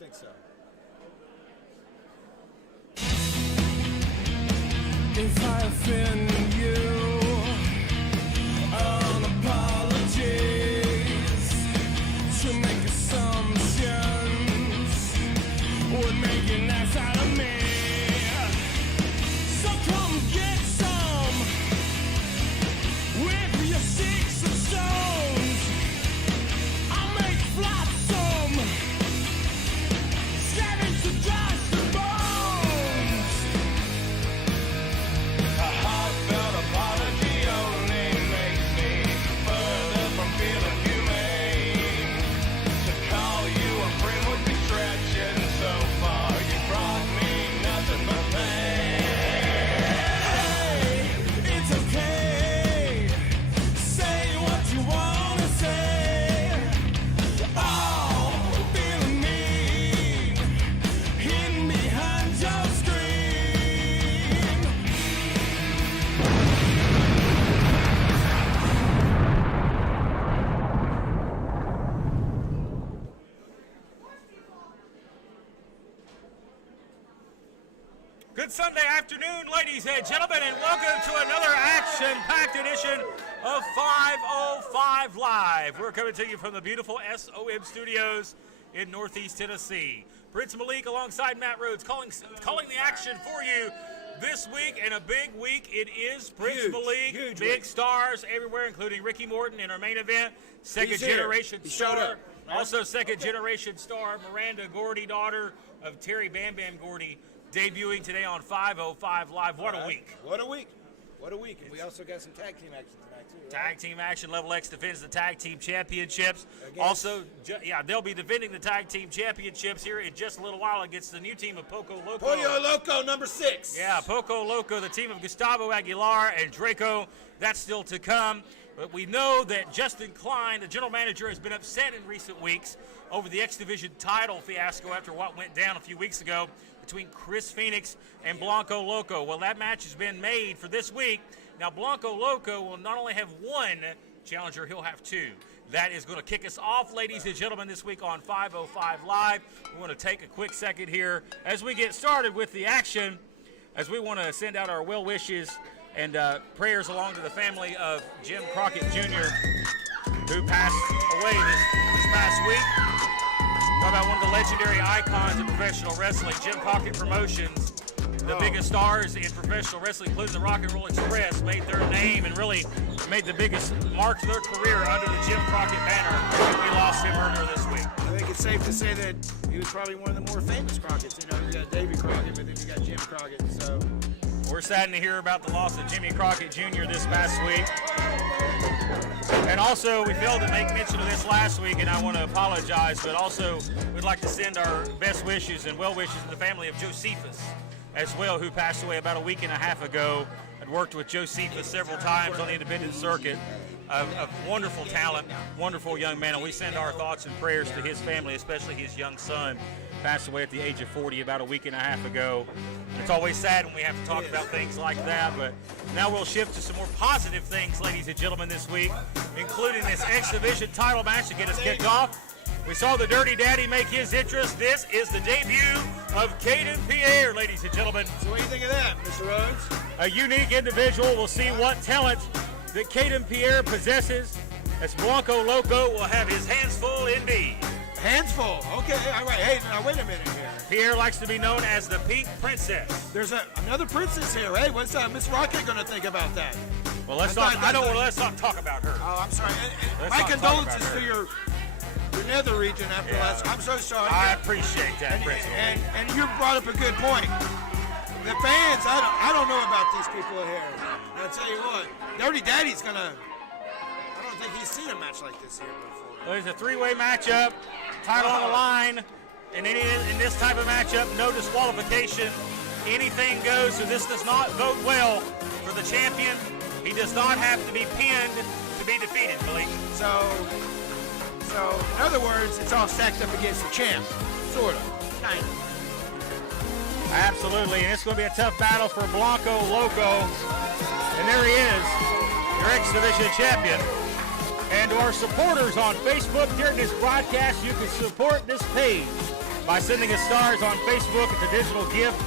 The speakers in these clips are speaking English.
think so. If I offend you, on apologies to make assumptions would make an ass out of me. So come get some with your sticks and stones. I'll make flotsam, savage to dust and bones. A heartfelt apology only makes me further from feeling humane. To call you a friend would be stretching so far. You brought me nothing but pain. Hey, it's okay. Say what you wanna say. Oh, feeling mean, hidden behind your screen. Good Sunday afternoon, ladies and gentlemen, and welcome to another action-packed edition of 505 Live. We're coming to you from the beautiful SOM studios in Northeast Tennessee. Prince Malik alongside Matt Rhodes calling the action for you this week, and a big week it is. Prince Malik, huge big week. stars everywhere, including Ricky Morton in our main event, He's here. second-generation He showed star. up. Also second-generation star Miranda Gordy, daughter of Terry Bam Bam Gordy, debuting today on 505 Live. What a week. What a week. What a week. And we also got some tag team action tonight, too. Right? Tag team action. Level X defends the tag team championships. Against- Also, they'll be defending the tag team championships here in just a little while against the new team of Poco Loco. Pollo Loco, number 6. Yeah, Poco Loco, the team of Gustavo Aguilar and Draco. That's still to come. But we know that Justin Klein, the general manager, has been upset in recent weeks over the X Division title fiasco after what went down a few weeks ago between Chris Phoenix and Blanco Loco. Well, that match has been made for this week. Now, Blanco Loco will not only have one challenger, he'll have two. That is going to kick us off, ladies and gentlemen, this week on 505 Live. We want to take a quick second here as we get started with the action, as we want to send out our well wishes and prayers along to the family of Jim Crockett Jr., who passed away this past week. Talk about one of the legendary icons of professional wrestling, Jim Crockett Promotions. The biggest stars in professional wrestling, including the Rock and Roll Express, made their name and really made the biggest mark of their career under the Jim Crockett banner. We lost him earlier this week. I think it's safe to say that he was probably one of the more famous Crockett's. You know, you got Davy Crockett, but then you got Jim Crockett. So We're saddened to hear about the loss of Jimmy Crockett Jr. this past week. And also, we failed to make mention of this last week, and I want to apologize, but also we'd like to send our best wishes and well wishes to the family of Josephus as well, who passed away about a week and a half ago. I'd worked with Josephus several times on the independent circuit. A wonderful talent, wonderful young man, and we send our thoughts and prayers to his family, especially his young son, passed away at the age of 40 about a week and a half ago. It's always sad when we have to talk about things like that, but now we'll shift to some more positive things, ladies and gentlemen, this week, including this X Division title match to get us kicked off. We saw the Dirty Daddy make his entrance. This is the debut of Caden Pierre, ladies and gentlemen. what do you think of that, Mr. Rhodes? A unique individual. We'll see what talent that Caden Pierre possesses, as Blanco Loco will have his hands full indeed. Hands full. Okay, all right. Hey, now wait a minute here. Pierre likes to be known as the Pink Princess. There's another princess here. Hey, what's Miss Rocket going to think about that? Well, let's not talk about her. Oh, I'm sorry. Let's My not talk condolences about her. to your nether region after Yeah. last. I'm so sorry. I appreciate that, Principal. And you brought up a good point. The fans, I don't know about these people here. I'll tell you what, Dirty Daddy's gonna. I don't think he's seen a match like this here before. There's a three-way matchup, title on the line, and in this type of matchup, no disqualification. Anything goes, so this does not bode well for the champion. He does not have to be pinned to be defeated, Malik. So in other words, it's all stacked up against the champ, sort of, kind of. Absolutely, and it's going to be a tough battle for Blanco Loco. And there he is, your X Division champion. And to our supporters on Facebook during this broadcast, you can support this page by sending us stars on Facebook. It's a digital gift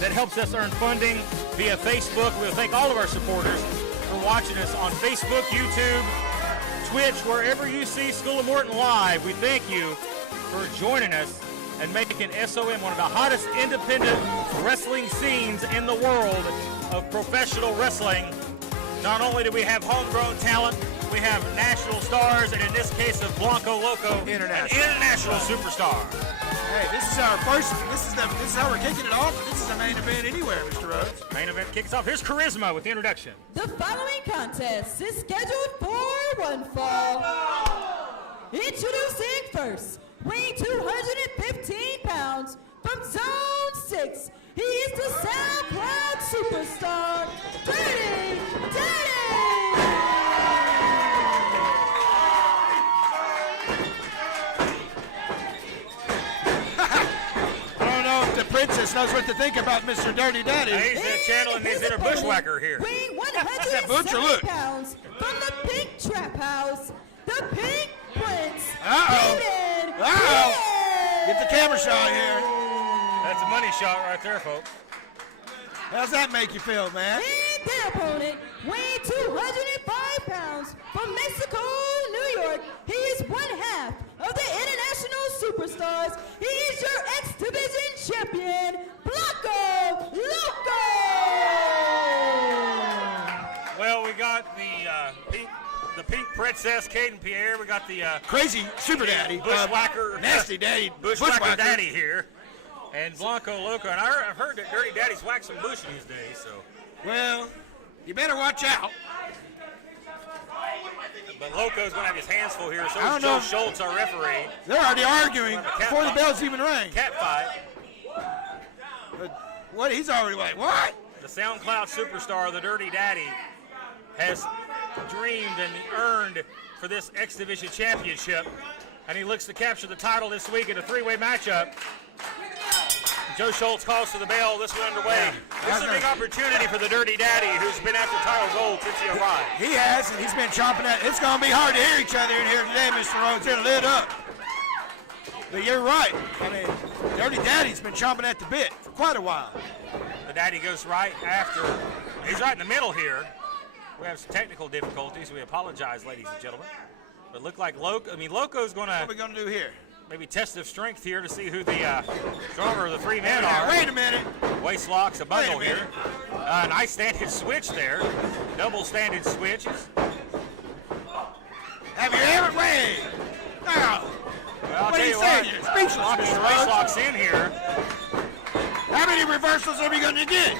that helps us earn funding via Facebook. We'll thank all of our supporters for watching us on Facebook, YouTube, Twitch, wherever you see School of Morton live. We thank you for joining us and making SOM one of the hottest independent wrestling scenes in the world of professional wrestling. Not only do we have homegrown talent, we have national stars, and in this case of Blanco Loco, an international superstar. Hey, this is our first. This is how we're kicking it off. This is a main event anywhere, Mr. Rhodes. Main event kicks off. Here's Charisma with the introduction. The following contest is scheduled for one fall. Introducing first, weighing 215 pounds from Zone 6. He is the SoundCloud superstar, Dirty Daddy! The princess knows what to think about Mr. Dirty Daddy. He's channeling his inner bushwhacker here. Weighing 107 pounds from the Pink Trap House, the Pink Prince. David Pierre. Get the camera shot here. That's a money shot right there, folks. How's that make you feel, man? And their opponent, weighing 205 pounds from Mexico, New York. He is one half of the international superstars. He is your X Division champion, Blanco Loco. Well, we got the pink princess, Caden Pierre. We got the crazy super daddy, bushwhacker, nasty daddy, bushwhacker daddy here, and Blanco Loco. And I've heard that Dirty Daddy's waxing bush these days. So, well, you better watch out. But Loco's going to have his hands full here. So is Joe Schultz, our referee. They're already arguing before the bells even ring. Cat fight. But what? He's already like, what? The SoundCloud superstar, the Dirty Daddy, has dreamed and earned for this X Division championship, and he looks to capture the title this week in a three-way matchup. Joe Schultz calls for the bell. This one underway. This is a big opportunity for the Dirty Daddy, who's been after title gold since he arrived. He has, and he's been chomping at it. It's going to be hard to hear each other in here today, Mr. Rhodes. They're lit up. But you're right. I mean, Dirty Daddy's been chomping at the bit for quite a while. The Daddy goes right after. He's right in the middle here. We have some technical difficulties. We apologize, ladies and gentlemen. But look like Loco's going to. What are we going to do here? Maybe test of strength here to see who the stronger of the three men are. Wait a minute. Waist locks a bundle here. Nice standing switch there. Double standing switches. Have you ever wait? Now, well, what are you saying? Speechless, Mr. Waist Rhodes. locks in here. How many reversals are we going to get?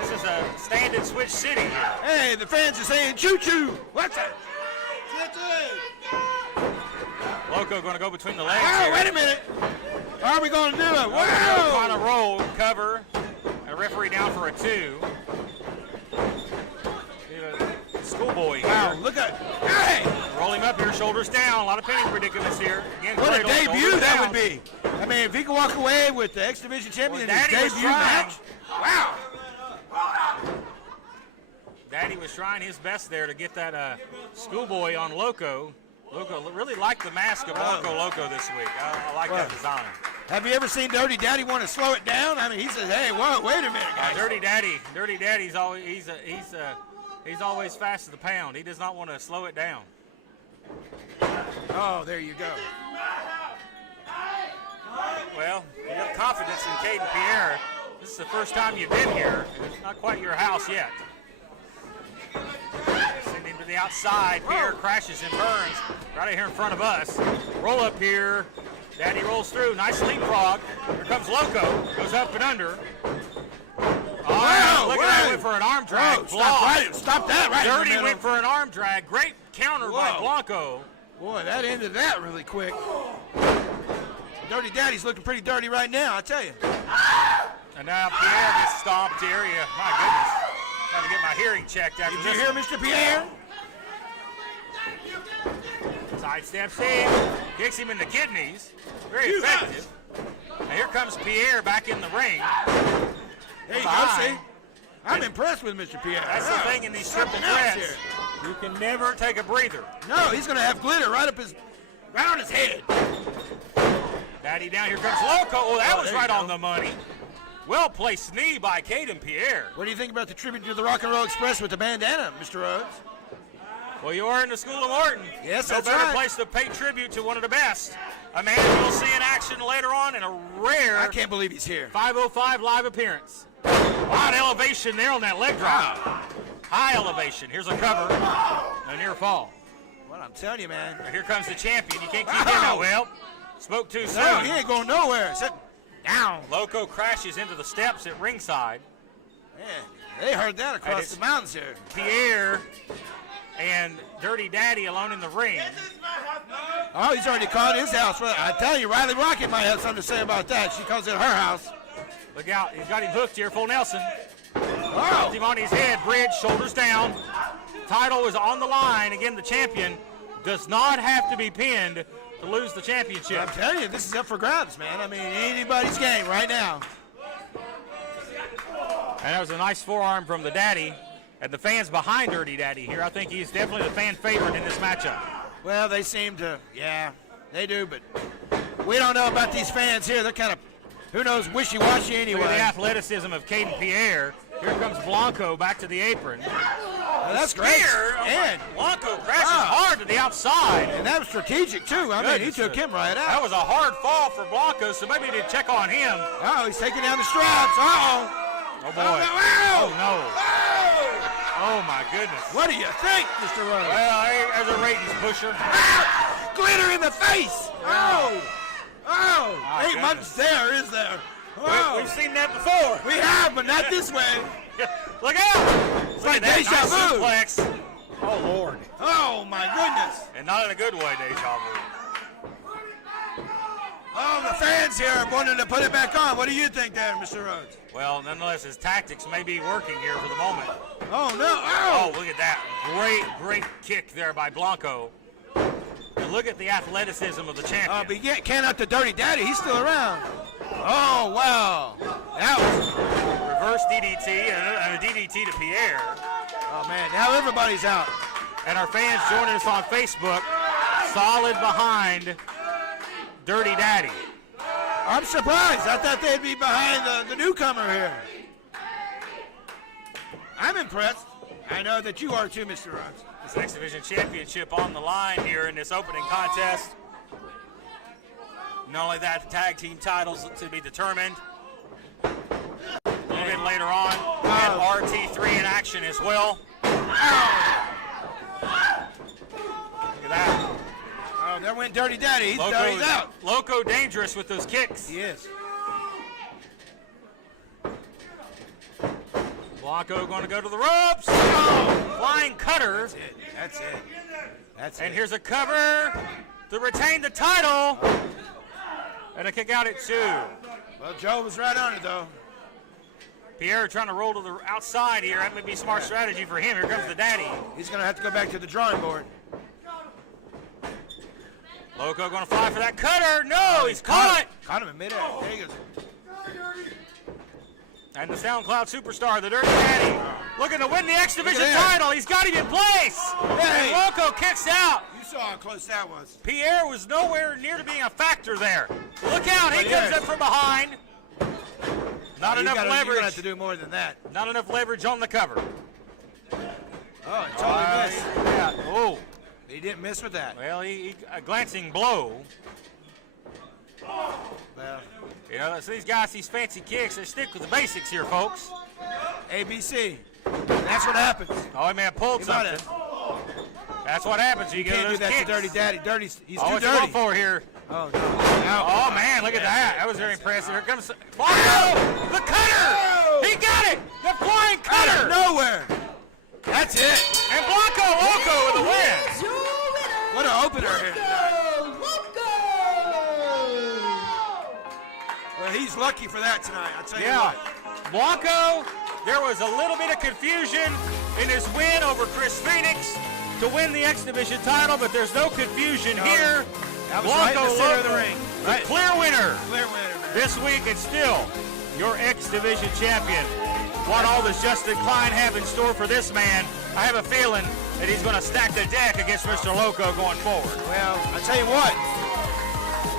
This is a standing switch city here. Hey, the fans are saying choo-choo. What's that? Loco going to go between the legs Oh, here. wait a minute. How are we going to do it? Whoa! On a Whoa! roll, cover. A referee down for a 2. Schoolboy here. Wow, look at. Hey! Roll him up here, shoulders down. A lot of pinning predicaments here. Again, What a cradle, debut shoulders that down. would be. I mean, if he could walk away with the X Division champion in his Daddy was debut trying. match. Wow. Daddy was trying his best there to get that schoolboy on Loco. Loco really liked the mask of Blanco Loco this week. I like that design. Have you ever seen Dirty Daddy want to slow it down? I mean, he says, "Hey, whoa, wait a minute, guys." Dirty Daddy's always he's always fast as the pound. He does not want to slow it down. Oh, there you go. Well, you have confidence in Caden Pierre. This is the first time you've been here. It's not quite your house yet. Send him to the outside. Pierre crashes and burns right here in front of us. Roll up here. Daddy rolls through. Nice leapfrog. Here comes Loco. Goes up and under. Wow, look at that. Went for an arm drag. Whoa, stop that right in the Dirty middle. went for an arm drag. Great counter by Whoa. Blanco. Boy, that ended that really quick. Dirty Daddy's looking pretty dirty right now, I tell you. And now Pierre gets stomped here. Yeah, my goodness. Got to get my hearing checked after Did this you hear, one. Mr. Pierre? Side steps in, kicks him in the kidneys. Very effective. Now here comes Pierre back in the ring. There you go, see? I'm impressed with Mr. Pierre. That's the thing in these triple Something else threats. You can never take a breather. No, he's going to have glitter right on his head. Daddy down, here comes Loco. Oh, that was there you right go. on the money. Well-placed knee by Caden Pierre. What do you think about the tribute to the Rock and Roll Express with the bandana, Mr. Rhodes? Well, you are in the School of Morton. Yes, no that's better right. place to pay tribute to one of the best. A man you'll see in action later on in a rare I can't believe he's here. 505 live appearance. Odd elevation there on that leg drop. High elevation. Here's a cover. A near fall. Well, I'm telling you, man. Here comes the champion. You can't keep him out. Well, spoke too soon. No, he ain't going nowhere. Sit down. Loco crashes into the steps at ringside. Man, they heard that across it's- the mountains here. Pierre and Dirty Daddy alone in the ring. Oh, he's already called his house. Well, I tell you, Riley Rocket might have something to say about that. She calls it her house. Look out. He's got him hooked here. Full Nelson. Oh, Him on his head. Bridge, shoulders down. Title is on the line. Again, the champion does not have to be pinned to lose the championship. I'm telling you, this is up for grabs, man. I mean, anybody's game right now. And that was a nice forearm from the Daddy. And the fans behind Dirty Daddy here, I think he's definitely the fan favorite in this matchup. Well, they seem to, yeah, they do, but we don't know about these fans here. They're kind of, who knows, wishy-washy anyway. Look at the athleticism of Caden Pierre. Here comes Blanco back to the apron. Well, that's great. Spear, And Blanco crashes hard to the outside. that was strategic, too. I mean, he Goodness, took him right That out. was a hard fall for Blanco, so maybe to check on him. Oh, he's taking down the straps. Uh-oh. Oh, boy. Oh, Oh, no. Oh! Oh, my goodness. What do you think, Mr. Rhodes? Well, there's a ratings pusher. Ah! Glitter in the face! Oh! Oh! My Ain't much goodness. there, is there? Oh. We've seen that before. We have, but not this way. Look out! Look like at that deja nice vu. suplex. Oh, Lord. Oh, my goodness. And not in a good way, deja vu. Oh, the fans here are wanting to put it back on. What do you think there, Mr. Rhodes? Well, nonetheless, his tactics may be working here for the moment. Oh, no. Oh, Oh! look at that. Great kick there by Blanco. And look at the athleticism of the champion. But you can't out the Dirty Daddy. He's still around. Oh, wow. That was... Reverse DDT and a DDT to Pierre. Oh, man. Now everybody's out. And our fans joining us on Facebook, solid behind Dirty Daddy. I'm surprised. I thought they'd be behind the newcomer here. I'm impressed. I know that you are too, Mr. Rhodes. This X Division Championship on the line here in this opening contest. Not only that, tag team titles to be determined. A little bit later on, and RT3 in action as well. Look at that. Oh, there went Dirty Daddy. He's out. Loco dangerous with those kicks. He is. Blanco going to go to the ropes. Oh, flying cutter. That's it. That's it. And here's a cover to retain the title. And a kick out at 2. Well, Joe was right on it, though. Pierre trying to roll to the outside here. That may be a smart strategy for him. Here comes the Daddy. He's going to have to go back to the drawing board. Loco going to fly for that cutter. No, he's caught. Caught him in midair. There he goes. And the SoundCloud superstar, the Dirty Daddy, looking to win the X Division Look at that. title. He's got him in place. Hey. And Loco kicks out. You saw how close that was. Pierre was nowhere near to being a factor there. Look out, he But comes yeah. up from behind. Not enough You're going to leverage. have to do more than that. Not enough leverage on the cover. Oh, he totally missed. Yeah. Oh, He didn't miss with that. well, a glancing blow. Well, You know, so these guys, these fancy kicks, they stick with the basics here, folks. ABC. That's what happens. Oh, he may have pulled He might something. have. That's what happens. You You can't get do those that kicks. to Dirty Daddy. Dirty's, he's Oh, too what's he going dirty. for here? Oh, no. Oh, man, look at that. That was very impressive. Here comes Blanco, the cutter. He got it. The flying Out cutter. of nowhere. That's it. And Blanco Loco with the win. Here's your winner, What an opener here. Loco. Well, he's lucky for that tonight. I'll tell you Yeah. what. Blanco, there was a little bit of confusion in his win over Chris Phoenix to win the X Division title, but there's no confusion here. That was right in the center of the ring. the Right. clear winner Clear winner, man. this week, and still your X Division champion. What all does Justin Klein have in store for this man? I have a feeling that he's going to stack the deck against Mr. Loco going forward. Well, I tell you what.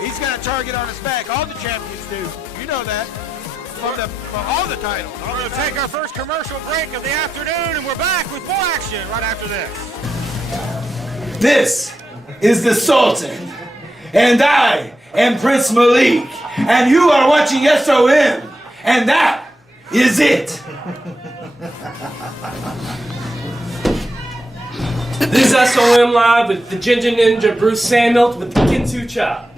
He's got a target on his back. All the champions do. You know that. From all the titles. We're going to take our first commercial break of the afternoon, and we're back with more action right after this. This is the Sultan, and I am Prince Malik, and you are watching SOM, and that is it. This is SOM Live with the Ginger Ninja Bruce Samuels with the Kinsu Chop.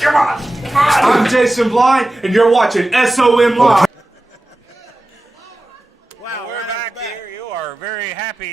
Come on. I'm Jason Blind, and you're watching SOM Live. Wow, we're back here. You are very happy.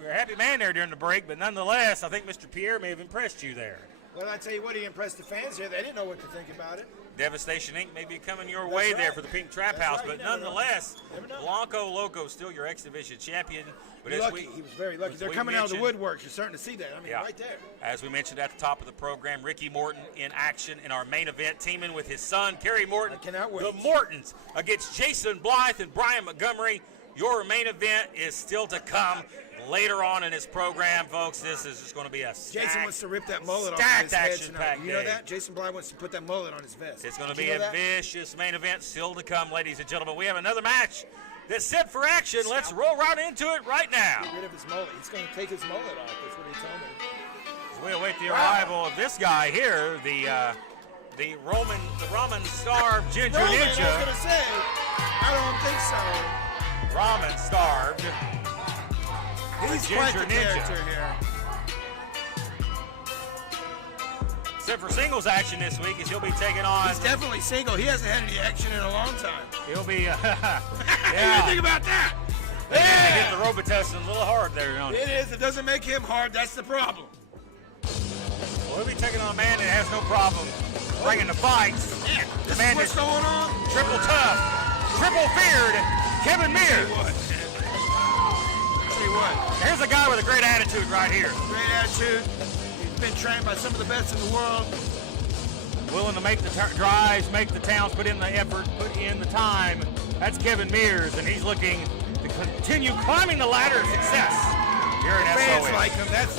You're a happy man there during the break, but nonetheless, I think Mr. Pierre may have impressed you there. Well, I tell you what, he impressed the fans here. They didn't know what to think about it. Devastation Inc. may be coming your way there for the Pink Trap House, but nonetheless, Blanco Loco still your X Division champion. But He was very lucky. They're coming out of the woodworks. You're starting to see that. I mean, right there. As we mentioned at the top of the program, Ricky Morton in action in our main event, teaming with his son, Kerry Morton. I cannot wait. The Mortons against Jason Blythe and Brian Montgomery. Your main event is still to come later on in this program, folks. This is just going to be a stacked, Jason wants to rip that mullet off his head tonight. You know that? Jason Blythe wants to put that mullet on his vest. It's going to be a vicious main event still to come, ladies and gentlemen. We have another match that's set for action. Let's roll right into it right now. Get rid of his mullet. He's going to take his mullet off. That's what he told me. As we await the arrival of this guy here, the Ramen starved Ginger Roman, Ninja. I was going to say, I don't think so. Ramen starved. He's Ginger quite the Ninja. character here. Except for singles action this week, as he'll be taking on. He's definitely single. He hasn't had any action in a long time. He'll be. What do you think about that? They hit the Robitussin a little hard there, don't It is. It doesn't make him hard. That's the problem. Well, he'll be taking on a man that has no problem bringing the fights. Man, this Man is what's is going on. triple tough, triple feared, Kevin Mears. Tell you what. Here's a guy with a great attitude right here. Great attitude. He's been trained by some of the best in the world. Willing to make the drives, make the towns, put in the effort, put in the time. That's Kevin Mears, and he's looking to continue climbing the ladder of success here in Fans SOM. like him. That's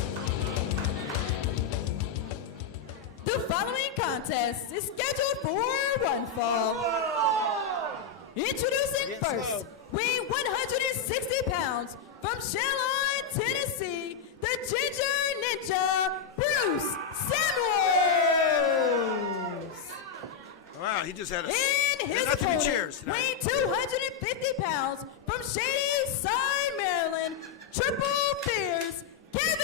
The following contest is scheduled for one fall. Introducing Get first, slow. weighing 160 pounds, from Charlotte, Tennessee, the Ginger Ninja, Bruce Samuels. wow. He just had a. And his nothing but opponent, cheers tonight. weighing 250 pounds, from Shady Side, Maryland, Triple Fears, Kevin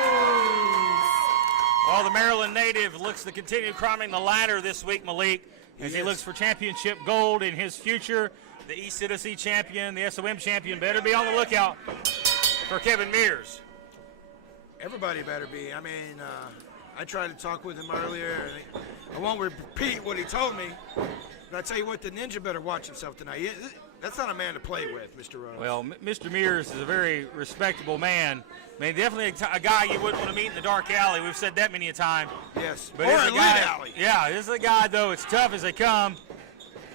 Mears. Well, the Maryland native looks to continue climbing the ladder this week, Malik, as he is. looks for championship gold in his future. The East Tennessee champion, the SOM champion, better be on the lookout for Kevin Mears. Everybody better be. I mean, I tried to talk with him earlier. And I won't repeat what he told me, but I tell you what, the Ninja better watch himself tonight. That's not a man to play with, Mr. Rose. Well, Mr. Mears is a very respectable man. I mean, definitely a guy you wouldn't want to meet in the dark alley. We've said that many a time. yes. But Or he's a a lit guy, alley. yeah, this is a guy, though, it's tough as they come,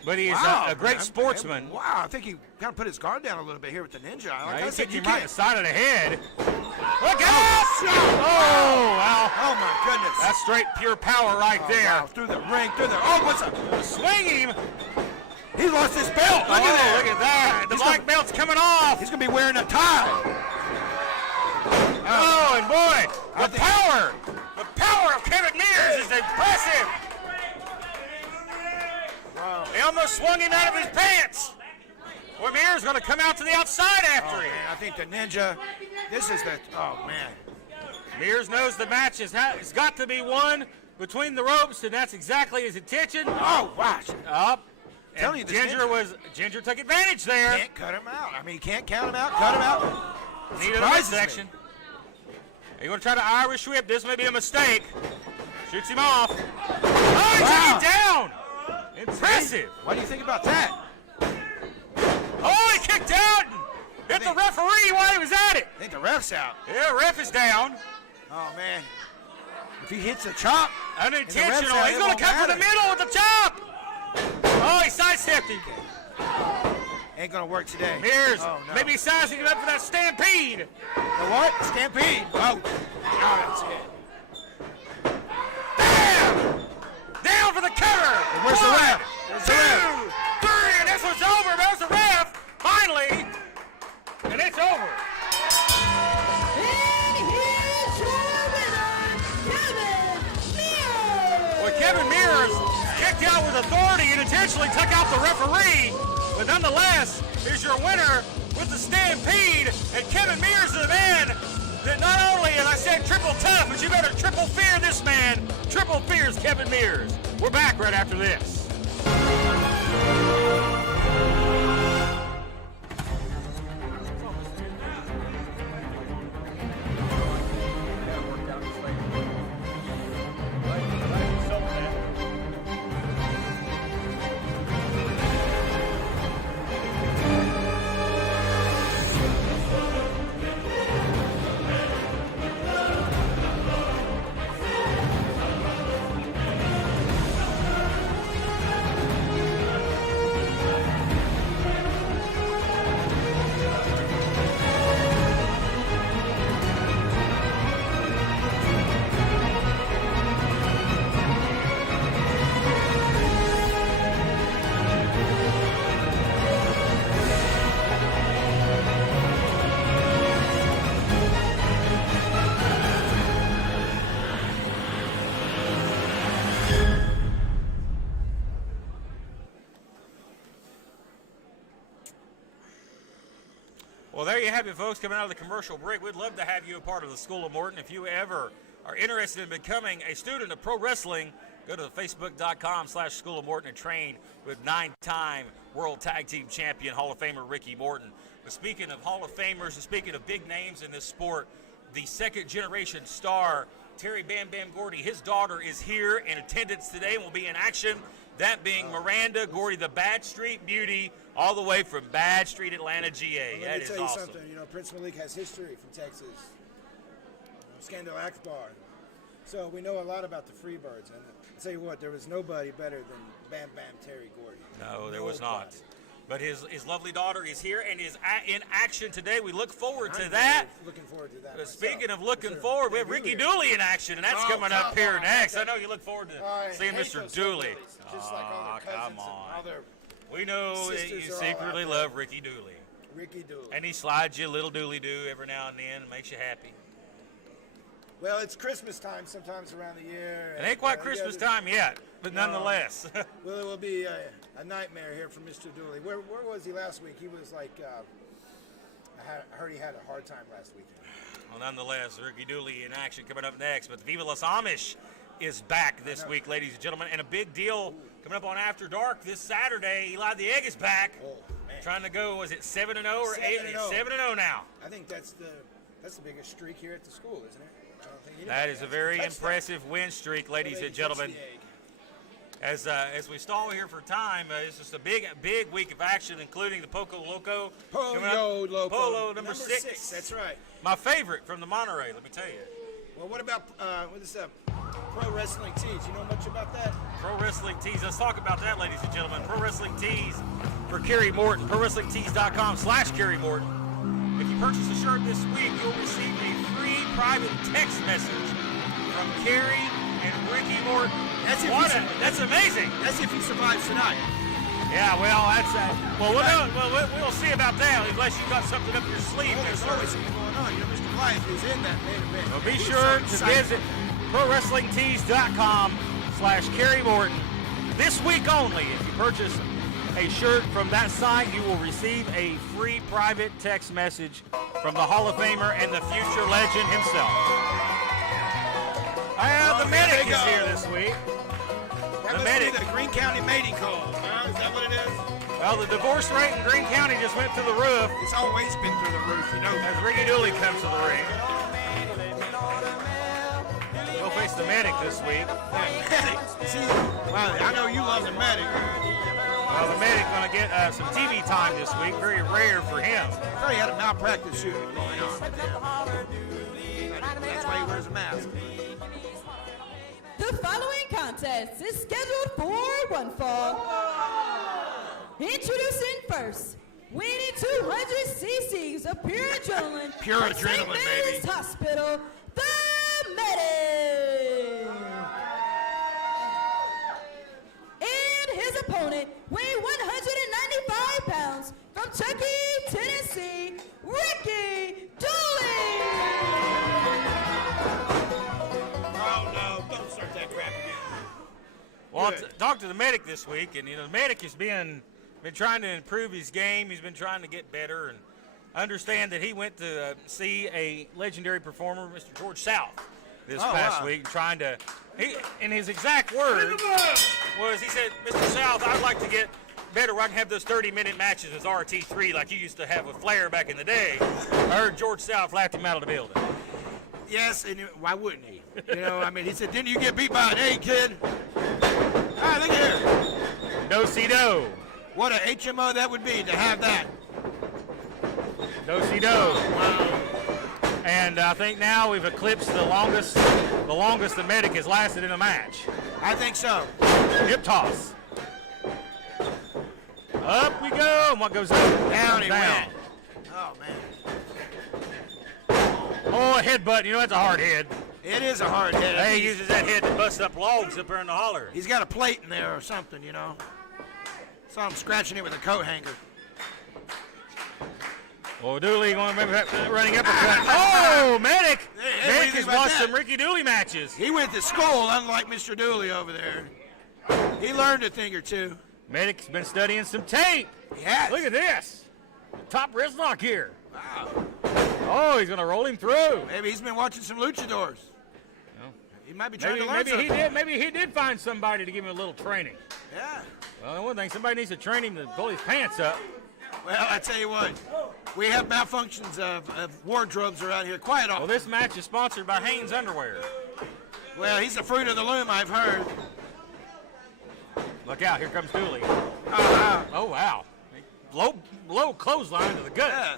but he's Wow, a great man. sportsman. Wow, I think he kind of put his guard down a little bit here with the Ninja. Like I He said, kicked you him right in can't. the side of the head. Look out! Oh, well, Oh my goodness. that's straight pure power right Oh, there. wow, through the ring, through the. Oh, what's up? Swing him. He lost his belt. Look at that. Look at that. The He's black gonna- belt's coming off. He's gonna be wearing a tie. Oh, and boy, I the think- power of Kevin Mears is impressive. Wow. He almost swung him out of his pants. Boy, Mears going to come out to the outside Oh, after him. man, I think the Ninja. This is the. Oh man. Mears knows the match has got to be won between the ropes, and that's exactly his intention. Oh watch. Up. Telling And you, this Ginger took advantage there. Can't cut him out. I mean, can't count him out. Cut him out. Needed a Surprises midsection. me. You're going to try to Irish whip. This may be a mistake. Shoots him off. Oh, he Wow. took him down. Impressive. What do you think about that? Oh, he kicked out and hit the referee while he was at it. I think the ref's out. Yeah, ref is down. Oh man. If he hits a chop, Unintentional. And the ref's out, He's it going won't to come for the matter. middle with the chop. Oh, he sidestepped him. Ain't gonna work today. Mears, Oh, no. maybe sizing it up for that stampede. The what? Stampede. Oh, that's it. Damn! Down for the cover. Where's the One, ref? Where's the ref? 2, 3, and this one's over. There's the ref, finally, and it's over. And here's your winner, Kevin Mears. Well, Kevin Mears kicked out with authority and intentionally took out the referee, but nonetheless, is your winner with the stampede, and Kevin Mears is the man that not only, as I said, triple tough, but you better triple fear this man. Triple fears Kevin Mears. We're back right after this. Well, there you have it, folks. Coming out of the commercial break, we'd love to have you a part of the School of Morton. If you ever are interested in becoming a student of pro wrestling, go to facebook.com/School of Morton and train with 9-time World Tag Team Champion Hall of Famer Ricky Morton. But speaking of Hall of Famers and speaking of big names in this sport, the second generation star, Terry Bam Bam Gordy, his daughter is here in attendance today and will be in action. That being Miranda Gordy, the Bad Street Beauty, all the way from Bad Street, Atlanta, GA. Let That me is tell you awesome. something. You know, Prince Malik has history from Texas. Scandal Akbar. So we know a lot about the Freebirds. And I'll tell you what, there was nobody better than Bam Bam Terry Gordy. No, there was not. But his lovely daughter is here and is in action today. We look forward to that. Looking forward to that. But myself. speaking of looking Mr. forward, we have Dooley. Ricky Dooley in action, and that's Oh, coming up come here on. next. I know you look forward to I seeing hate Mr. those Dooley. Doolies, just like all Aw, their cousins come and on. all their We know that sisters you are all secretly out there. love Ricky Dooley. Ricky Dooley. And he slides you a little dooley doo every now and then, makes you happy. Well, it's Christmas time sometimes around the year. It ain't quite yeah, Christmas there's- time yet, but nonetheless. Well, it will be a nightmare here for Mr. Dooley. Where was he last week? He was like, I heard he had a hard time last weekend. Well, nonetheless, Ricky Dooley in action coming up next. But the Viva Los Amish is back this week, ladies and gentlemen. And a big deal coming up on After Dark this Saturday. Eli the Egg is back. Oh, man. Trying to go, was it 7-0 or 7-0. 7-0 now? I think that's the biggest streak here at the school, isn't it? I don't think That anybody is a has very touched that. impressive win streak, ladies Nobody and gentlemen. touched the egg. As we stall here for time, it's just a big week of action, including the Poco Loco. coming up. Polo Loco. Polo number 6. That's right. My favorite from the Monterey, let me tell you. Well, what about what is that? Pro Wrestling Tees. You know much about that? Pro Wrestling Tees. Let's talk about that, ladies and gentlemen. Pro Wrestling Tees for Kerry Morton. ProWrestlingTees.com/Kerry Morton. If you purchase a shirt this week, you'll receive a free private text message from Kerry and Ricky Morton. That's amazing. That's if he survives tonight. Yeah, well, that's we'll see about that unless you've got something up your sleeve. Well, there, there's sir. always something going on. You know, Mr. Goliath is in that main event. Well, be He's sure so to excited. visit ProWrestlingTees.com/Kerry Morton. This week only, if you purchase a shirt from that site, you will receive a free private text message from the Hall of Famer and the future legend himself. The medic is here this week. That must be the Greene County mating call. Huh? Is that what it is? Well, the divorce rate in Greene County just went through the roof It's always been through the roof, you know. as Ricky Dooley comes to the ring. He'll face the medic this week. Medic. See, well, I know you love the medic. Well, the medic going to get some TV time this week. Very rare for him. I thought he had a malpractice suit going on. That's why he wears a mask. The following contest is scheduled for one fall. Introducing first, weighing 200 cc's of pure adrenaline. Pure from St. adrenaline, Mary's baby. Hospital, the Medic. And his opponent, weighing 195 pounds, from Chuckey, Tennessee, Ricky Dooley. Oh, no. Don't start that crap again. Well, I Good. talked to the medic this week, and the medic has been trying to improve his game. He's been trying to get better, and I understand that he went to see a legendary performer, Mr. George South, this past wow. week, trying to. In his exact words was, he said, "Mr. South, I'd like to get better where I can have those 30-minute matches with RT3 like you used to have with Flair back in the day." I heard George South laughed him out of the building. Yes, and why wouldn't he? He said, didn't you get beat by an 8, kid? All right, look here. Do-si-do. What a HMO that would be to have that. Do-si-do. Wow. And I think now we've eclipsed the longest the medic has lasted in a match. I think so. Hip toss. Up we go. And what goes up? Down he Down. went. Oh, man. Oh, a headbutt. You know, that's a hard head. It is a hard hit. He uses that head to bust up logs up there in the holler. He's got a plate in there or something, Saw him scratching it with a coat hanger. Well, Dooley going to remember that running uppercut. Oh, medic! Hey, what do you Medic think has about watched that? some Ricky Dooley matches. He went to school, unlike Mr. Dooley over there. He learned a thing or two. Medic's been studying some tape. Yes. Look at this. Top wrist lock here. Wow. Oh, he's going to roll him through. Maybe he's been watching some luchadors. Well, He might be trying to learn maybe he something. did. Maybe he did find somebody to give him a little training. Yeah. Well, one thing, somebody needs to train him to pull his pants up. Well, I tell you what, we have malfunctions of wardrobes around here quite Well, often. this match is sponsored by Hanes Underwear. Well, he's the fruit of the loom, I've heard. Look out, here comes Dooley. Oh, Oh, wow. Low clothesline to the gut. yeah.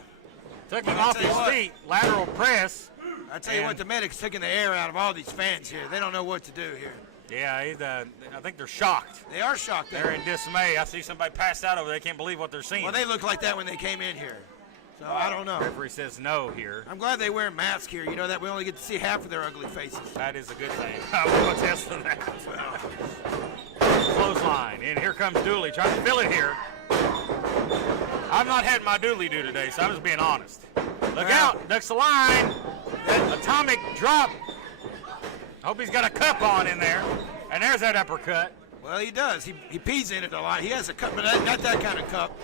Took him I'll off tell you his what. feet, lateral press. I tell you what, the medic's taking the air out of all these fans here. They don't know what to do here. Yeah, I think they're shocked. They are shocked. They're in dismay. I see somebody passed out over there. They can't believe what they're seeing. Well, they look like that when they came in here. So I don't know. Referee says no here. I'm glad they wear masks here. You know that we only get to see half of their ugly faces. That is a good thing. I will attest to that. Clothesline. And here comes Dooley trying to fill it here. I've not had my Dooley do today, so I'm just being honest. Look out. Ducks the line. Atomic drop. Hope he's got a cup on in there. And there's that uppercut. Well, he does. He pees in it a lot. He has a cup, but not that kind of cup.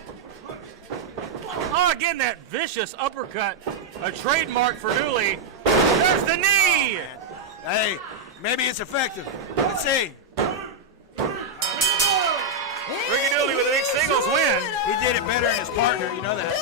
Oh, again, that vicious uppercut. A trademark for Dooley. There's the knee. Hey, maybe it's effective. Let's see. Ricky Dooley with a big singles win. He did it better than his partner. You know that.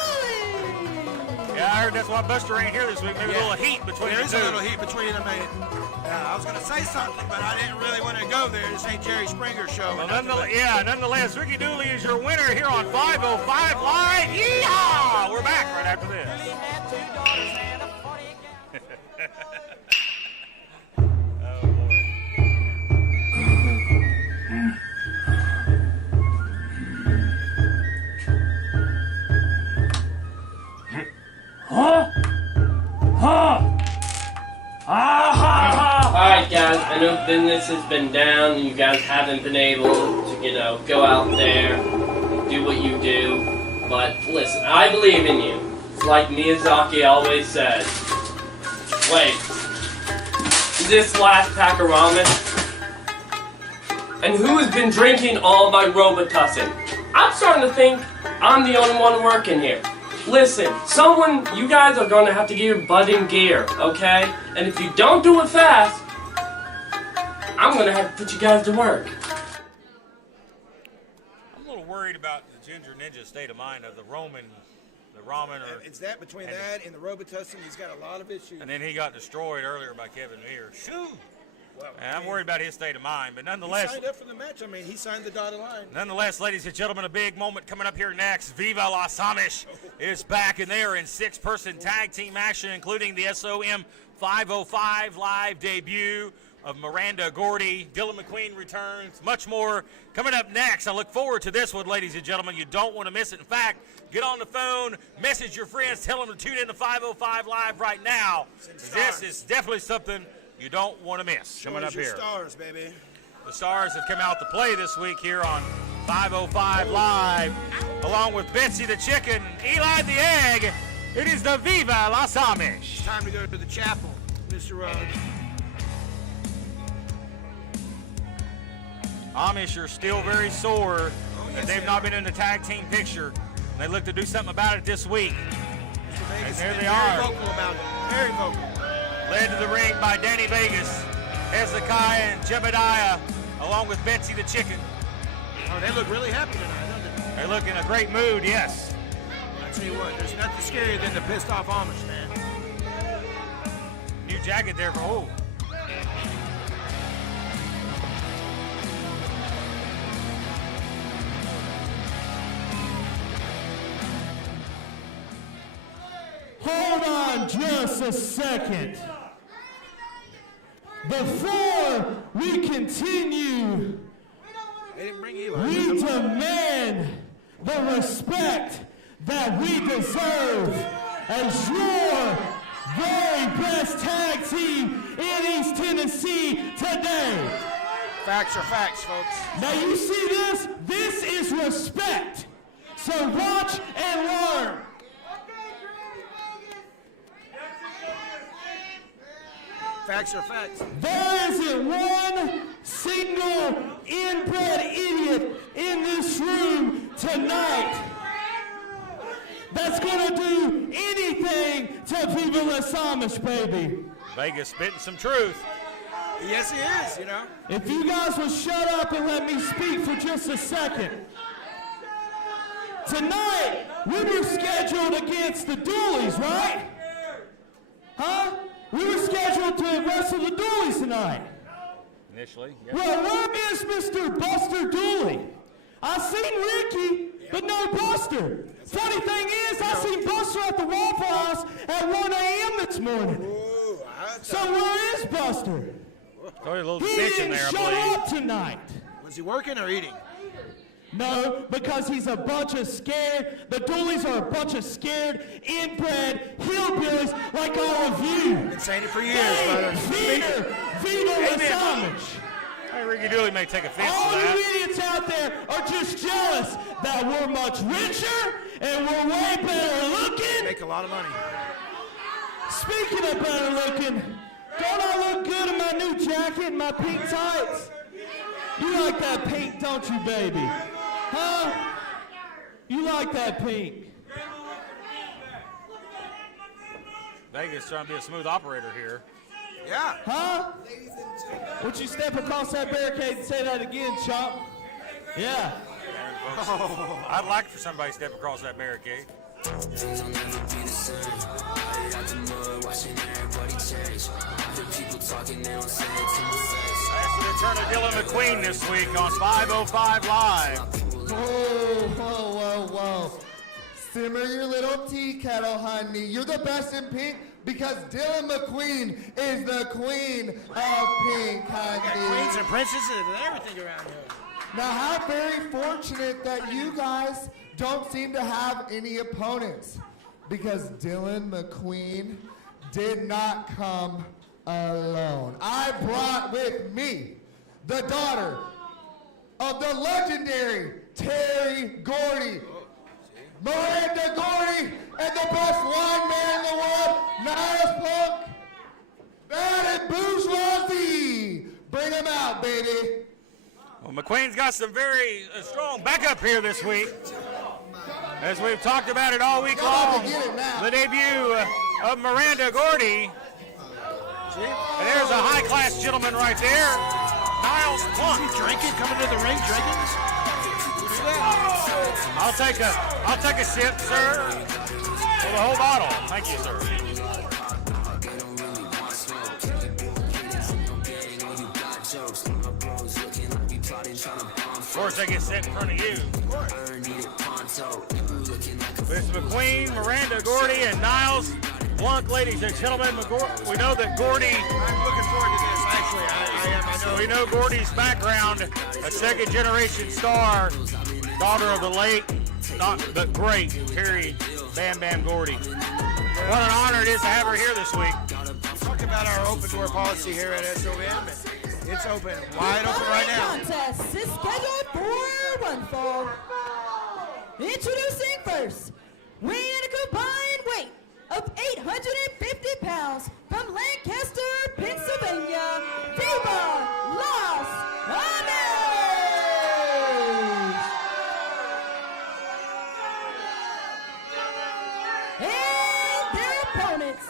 Yeah, I heard that's why Buster ain't here this week. Maybe a little heat between There the is two. a little heat between them. I was going to say something, but I didn't really want to go there. This ain't Jerry Springer's show. Well, nonetheless, Ricky Dooley is your winner here on 505 Live. Yeehaw! We're back right after this. Oh, Lord. Alright guys, I know business has been down and you guys haven't been able to, go out there, do what you do. But listen, I believe in you. It's like Miyazaki always says. Wait, is this last pack of ramen? And who has been drinking all my Robitussin? I'm starting to think I'm the only one working here. Listen, you guys are going to have to get your butt in gear, okay? And if you don't do it fast, I'm going to have to put you guys to work. I'm a little worried about the Ginger Ninja's state of mind of the ramen. It's that between that and the Robitussin. He's got a lot of issues. And then he got destroyed earlier by Kevin Mears. Shoo! Well, And I'm worried about his state of mind, but He nonetheless, signed up for the match. I mean, he signed the dotted line. ladies and gentlemen, a big moment coming up here next. Viva Las Amish is back, and they are in 6-person tag team action, including the SOM 505 live debut. of Miranda Gordy. Dylan McQueen returns. Much more coming up next. I look forward to this one, ladies and gentlemen. You don't want to miss it. In fact, get on the phone, message your friends, tell them to tune in to 505 Live right now. This is definitely something you don't want to miss. Coming up here. Stars, baby. The Stars have come out to play this week here on 505 Live, along with Betsy the Chicken, Eli the Egg. It is the Viva Las Amish. Time to go to the chapel, Mr. Rhodes. Amish are still very sore that yes, they've not been in the tag team picture. They look to do something about it this week. And there they are. Very vocal about it. Very vocal. Led to the ring by Danny Vegas, Hezekiah, and Jebediah, along with Betsy the Chicken. Oh, they look really happy tonight, don't they? They look in a great mood, yes. I tell you what, there's nothing scarier than the pissed off Amish, man. New jacket there for Hold on just a second. Before we continue, They didn't bring Eli. we demand the respect that we deserve as your very best tag team in East Tennessee today. Facts are facts, folks. Now you see this? This is respect. So watch and learn. Facts are facts. There isn't one single inbred idiot in this room tonight that's gonna do anything to Viva Las Amish, baby. Vegas spitting some truth. Yes, he is, you know. If you guys will shut up and let me speak for just a second. Tonight, we were scheduled against the Doolies, right? Huh? We were scheduled to wrestle the Doolies tonight. Initially, yeah. Well, where is Mr. Buster Dooley? I seen Ricky, but no Buster. Funny thing is, I seen Buster at the Waffle House at 1 a.m. this morning. Ooh, So where is Buster? Probably a little He bitch in didn't there, I show believe. up tonight. was he working or eating? No, because he's a bunch of scared, the Doolies are a bunch of scared, inbred hillbillies like all of you. Been saying it for years, Hey, brother. Viva Las Amish. Hey, Ricky Dooley may take offense All to you that. idiots out there are just jealous that we're much richer and we're way better looking. Make a lot of money. Speaking of better looking, don't I look good in my new jacket and my pink tights? You like that pink, don't you, baby? Huh? You like that pink? Vegas trying to be a smooth operator here. Yeah. Huh? Would you step across that barricade and say that again, Chop? Yeah. I'd like for somebody to step across that barricade. Things will never be the same. Started out the mud, watching everybody change. The people talking, they don't say it to my face. That's the return of Dylan McQueen this week on 505 Live. Whoa, whoa, whoa, whoa. Simmer your little tea kettle, honey. You're the best in pink because Dylan McQueen is the queen of pink, Got honey. queens and princesses and everything around here. Now, how very fortunate that you guys don't seem to have any opponents because Dylan McQueen did not come alone. I brought with me the daughter of the legendary Terry Gordy, Miranda Gordy, and the best wine man in the world, Niles Punk, Bad and Bourgeoisie. Bring him out, baby. Well, McQueen's got some very strong backup here this week. As we've talked about it all week Y'all have long, to get it now. the debut of Miranda Gordy. And there's a high-class gentleman right there, Niles Punk. Drinking, coming to the ring, drinking. Do that. I'll take a sip, sir. For the whole bottle. Thank you, sir. They don't really want smoke. Haters in your gang, all you got jokes. My bros looking like we plotting, trying to bomb. Of course, I get set in front of you. Needed Ponto. You looking like a It's McQueen, Miranda Gordy, and Niles Blanc, ladies and gentlemen. We know that Gordy. I'm looking forward to this. Actually, I am. I know. We know Gordy's background, a second-generation star, daughter of the late, not but great Terry Bam Bam Gordy. What an honor it is to have her here this week. Talk about our open door policy here at SOM. It's open, wide open right now. Contest is scheduled for one fall. Introducing first, weighing in a combined weight of 850 pounds from Lancaster, Pennsylvania, Diva Los Amish. And their opponents.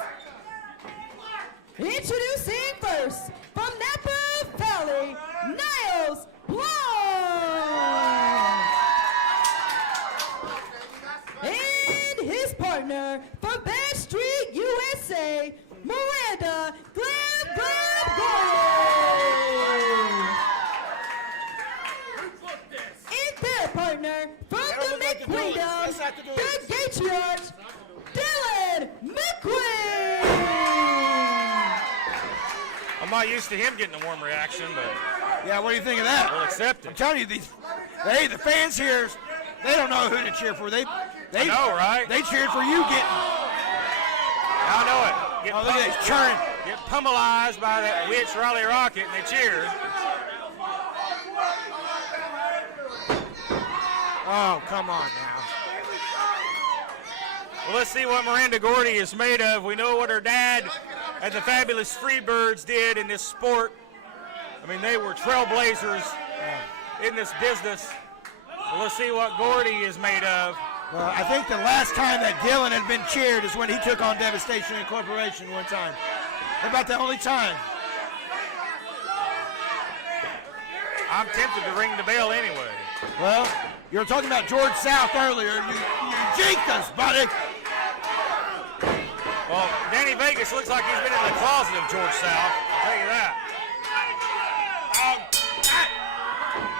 Introducing first, from Napa Valley, Niles Blanc. And his partner from Bash Street, USA, Miranda Glam Gordon. And their partner from the McQueendom, the Gatriarch, Dylan McQueen. I'm not used to him getting a warm reaction, but Yeah, what do you think of that? we'll accept I'm it. telling you, the fans here, they don't know who to cheer for. They know, right? They cheered for you getting. I know it. Get, Oh, look at this churning. get pummelized by that witch Riley Rocket, and they cheer. Oh, come on now. Well, let's see what Miranda Gordy is made of. We know what her dad and the fabulous Freebirds did in this sport. I mean, they were trailblazers in this business. Well, let's see what Gordy is made of. Well, I think the last time that Dylan had been cheered is when he took on Devastation Incorporation one time. About the only time. I'm tempted to ring the bell anyway. Well, you were talking about George South earlier. You jinked us, buddy. Well, Danny Vegas looks like he's been in the closet of George South. I'll tell you that.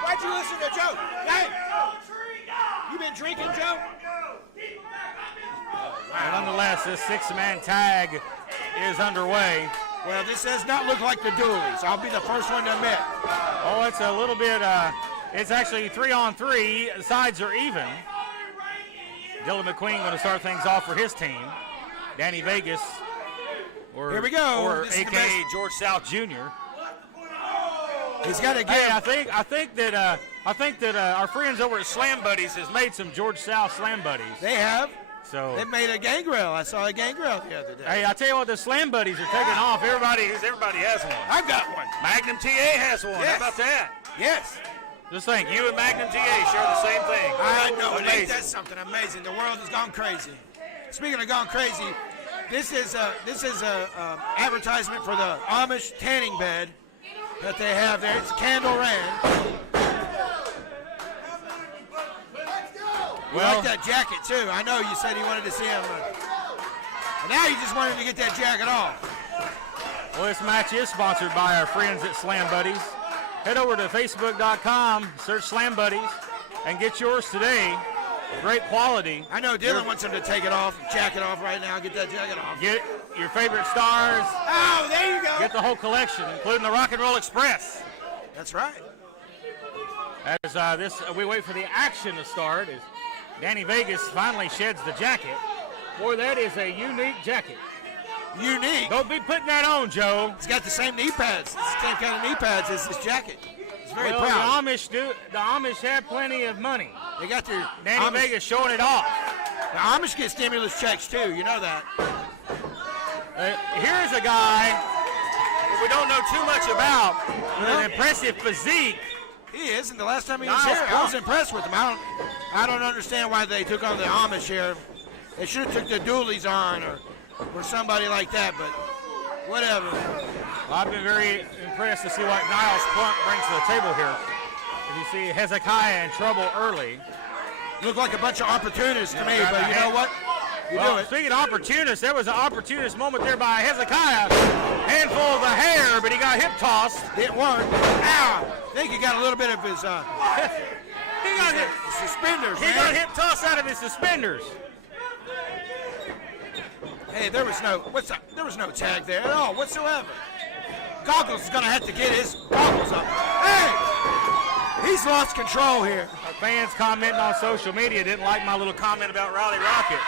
Why'd you listen to Joe? Hey, you been drinking, Joe? And nonetheless, this six-man tag is underway. Well, this does not look like the Doolies. I'll be the first one to admit. Oh, it's a little bit, it's actually 3-on-3. The sides are even. Dylan McQueen going to start things off for his team. Danny Vegas, or, Here we go. or This is the AKA best. George South Jr. He's got to get. Hey, I think that our friends over at Slam Buddies has made some George South Slam Buddies. They have. So They made a gangrel. I saw a gangrel the other day. hey, I tell you what, the Slam Buddies are taking off. Everybody has one. I've got one. Magnum TA has one. Yes. How about that? Yes. Just think, you and Magnum TA share the same thing. I know. It ain't Amazing. that something amazing? The world has gone crazy. Speaking of gone crazy, this is a advertisement for the Amish tanning bed that they have there. It's Candle Rand. We Well- like that jacket too. I know you said you wanted to see him. And now you just wanted to get that jacket off. Well, this match is sponsored by our friends at Slam Buddies. Head over to facebook.com, search Slam Buddies, and get yours today. Great quality. I know Dylan wants him to take it off, jacket off right now. Get that jacket off. Get your favorite stars. Oh, there you go. Get the whole collection, including the Rock and Roll Express. That's right. As we wait for the action to start, as Danny Vegas finally sheds the jacket. Boy, that is a unique jacket. Unique. Don't be putting that on, Joe. It's got the same knee pads. It's the same kind of knee pads as this jacket. It's very Well, proud. the Amish have plenty of money. They got their Danny Amish, Vegas showing it off. the Amish get stimulus checks too. You know that. Here's a guy that we don't know too much about with an impressive physique. He is, and the last time he was Niles here, I Blanc. was impressed with him. I don't understand why they took on the Amish here. They should have took the Doolies on or somebody like that, but whatever. Well, I've been very impressed to see what Niles Blanc brings to the table here. As you see Hezekiah in trouble early. Look like a bunch of opportunists to me, right, but you know what? You Well, do it. speaking of opportunists, there was an opportunist moment there by Hezekiah. Handful of the hair, but he got hip tossed. Hit one. Ow! I think he got a little bit of his He got hip. suspenders, He man. got hip tossed out of his suspenders. Hey, there was no tag there at all whatsoever. Goggles is gonna have to get his goggles up. Hey, he's lost control here. Our fans commenting on social media didn't like my little comment about Riley Rocket.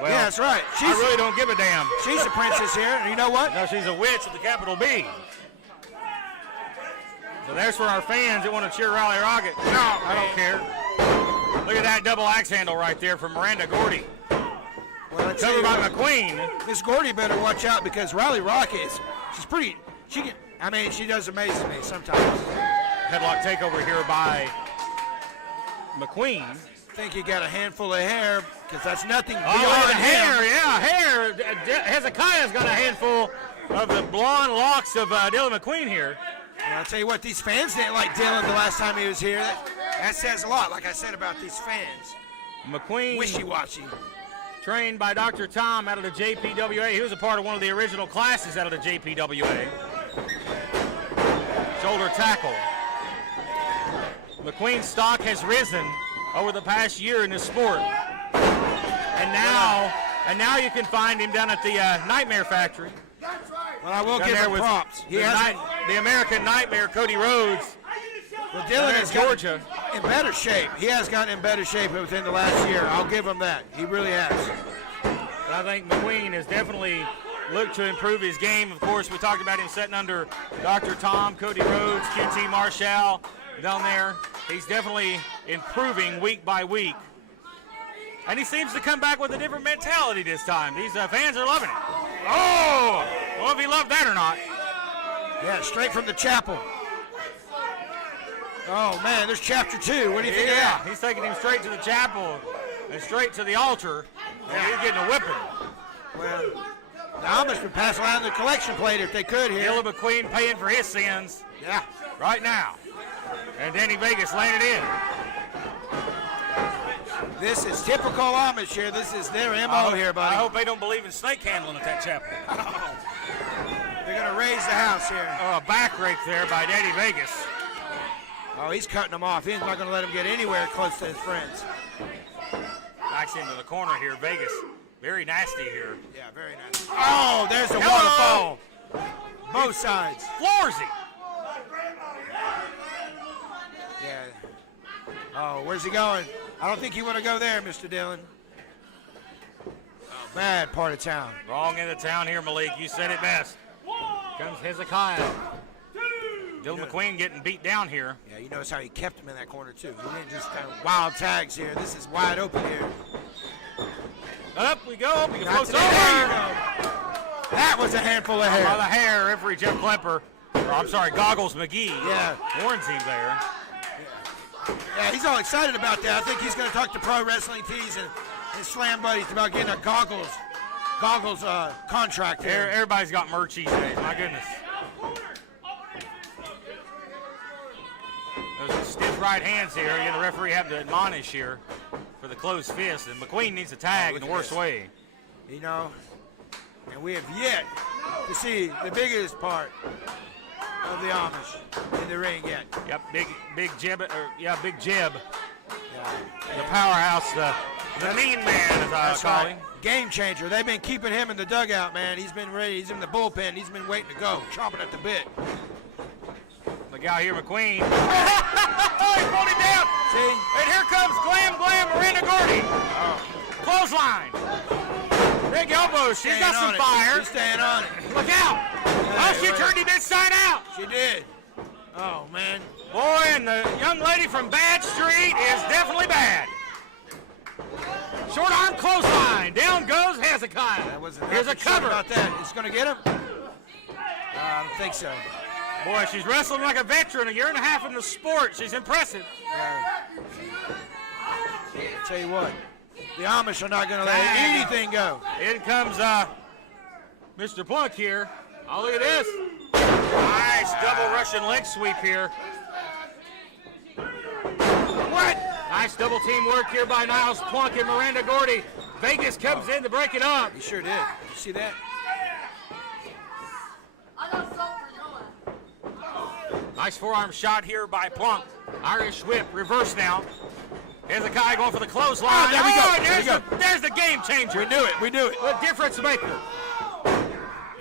Well, Yeah, that's right. I really don't give a damn. She's a princess here, and you know what? No, she's a witch with the capital B. So there's for our fans that want to cheer Riley Rocket. No, I don't care. Look at that double axe handle right there from Miranda Gordy. Well, I tell Covered you by what, McQueen. Miss Gordy better watch out because Riley Rocket she's pretty. She does amaze me sometimes. Headlock takeover here by McQueen. I think he got a handful of hair because that's nothing Oh, beyond the hair, him. yeah, hair. Hezekiah's got a handful of the blonde locks of Dylan McQueen here. And I'll tell you what, these fans didn't like Dylan the last time he was here. That says a lot, like I said about these fans. McQueen, Wishy-washy. trained by Dr. Tom out of the JPWA. He was a part of one of the original classes out of the JPWA. Shoulder tackle. McQueen's stock has risen over the past year in this sport. And now you can find him down at the Nightmare Factory. Well, I will Down give there him with props. the American Nightmare, Cody Rhodes. Well, Down Dylan there has in Georgia. gotten in better shape. He has gotten in better shape within the last year. I'll give him that. He really has. But I think McQueen has definitely looked to improve his game. Of course, we talked about him sitting under Dr. Tom, Cody Rhodes, QT Marshall down there. He's definitely improving week by week. And he seems to come back with a different mentality this time. These fans are loving it. Oh! Well, if he loved that or not. Yeah, straight from the chapel. Oh, man, there's chapter 2. What do you think of that? He's taking him straight to the chapel and straight to the altar. And he's getting a whipping. Well, the Amish would pass around the collection plate if they could here. Dylan McQueen paying for his sins Yeah. right now. And Danny Vegas laying it in. This is typical Amish here. This is their MO here, buddy. I hope they don't believe in snake handling at that chapel. They're going to raise the house here. Oh, a back rake there by Danny Vegas. Oh, he's cutting them off. He's not going to let him get anywhere close to his friends. Backs into the corner here. Vegas, very nasty here. Yeah, very nice. Oh, there's the Hello. waterfall. Both sides. Floorsy. Yeah. Oh, where's he going? I don't think you want to go there, Mr. Dillon. Oh, bad part of town. Wrong end of town here, Malik. You said it best. Comes Hezekiah. Dylan McQueen getting beat down here. Yeah, you notice how he kept him in that corner, too. He didn't just kind of wild tags here. This is wide open here. Up we go. We can Not float today. There you over. go. That was a handful of By the hair. hair, referee Jeff Klemper. Or, I'm sorry, Goggles McGee. Yeah. Warns him there. Yeah, he's all excited about that. I think he's going to talk to Pro Wrestling Tees and Slam Buddies about getting a goggles contract here. Everybody's got merch these days. My goodness. Those stiff right hands here. Again, the referee having to admonish here for the closed fist. And McQueen needs a tag in the worst way. You know, and we have yet to see the biggest part of the Amish in the ring yet. Yep, big Jeb. Big Jeb. Yeah. The powerhouse, the mean man, as I That's call right. him. Game changer. They've been keeping him in the dugout, man. He's been ready. He's in the bullpen. He's been waiting to go, chomping at the bit. The guy here, McQueen. Oh, he pulled him down. See? And here comes Glam Miranda Gordy. Clothesline. Big elbow. She's Staying got on some it. fire. She's staying on it. Look out. Oh, she turned him inside out. She did. Oh, man. Boy, and the young lady from Bad Street is definitely bad. Short arm clothesline. Down goes Hezekiah. That wasn't Here's a nothing short cover. about that. He's going to get him? I don't think so. Boy, she's wrestling like a veteran. A year and a half in the sport. She's impressive. I'll tell you what. The Amish are not going to let anything go. In comes Mr. Plunk here. Oh, look at this. Nice double Russian leg sweep here. What? Nice double team work here by Niles Plunk and Miranda Gordy. Vegas comes in to break it up. He sure did. You see that? Nice forearm shot here by Plunk. Irish whip, reverse now. Hezekiah going for the clothesline. Oh, there we go. And There we go. there's the game changer. We knew it. We knew it. The difference maker.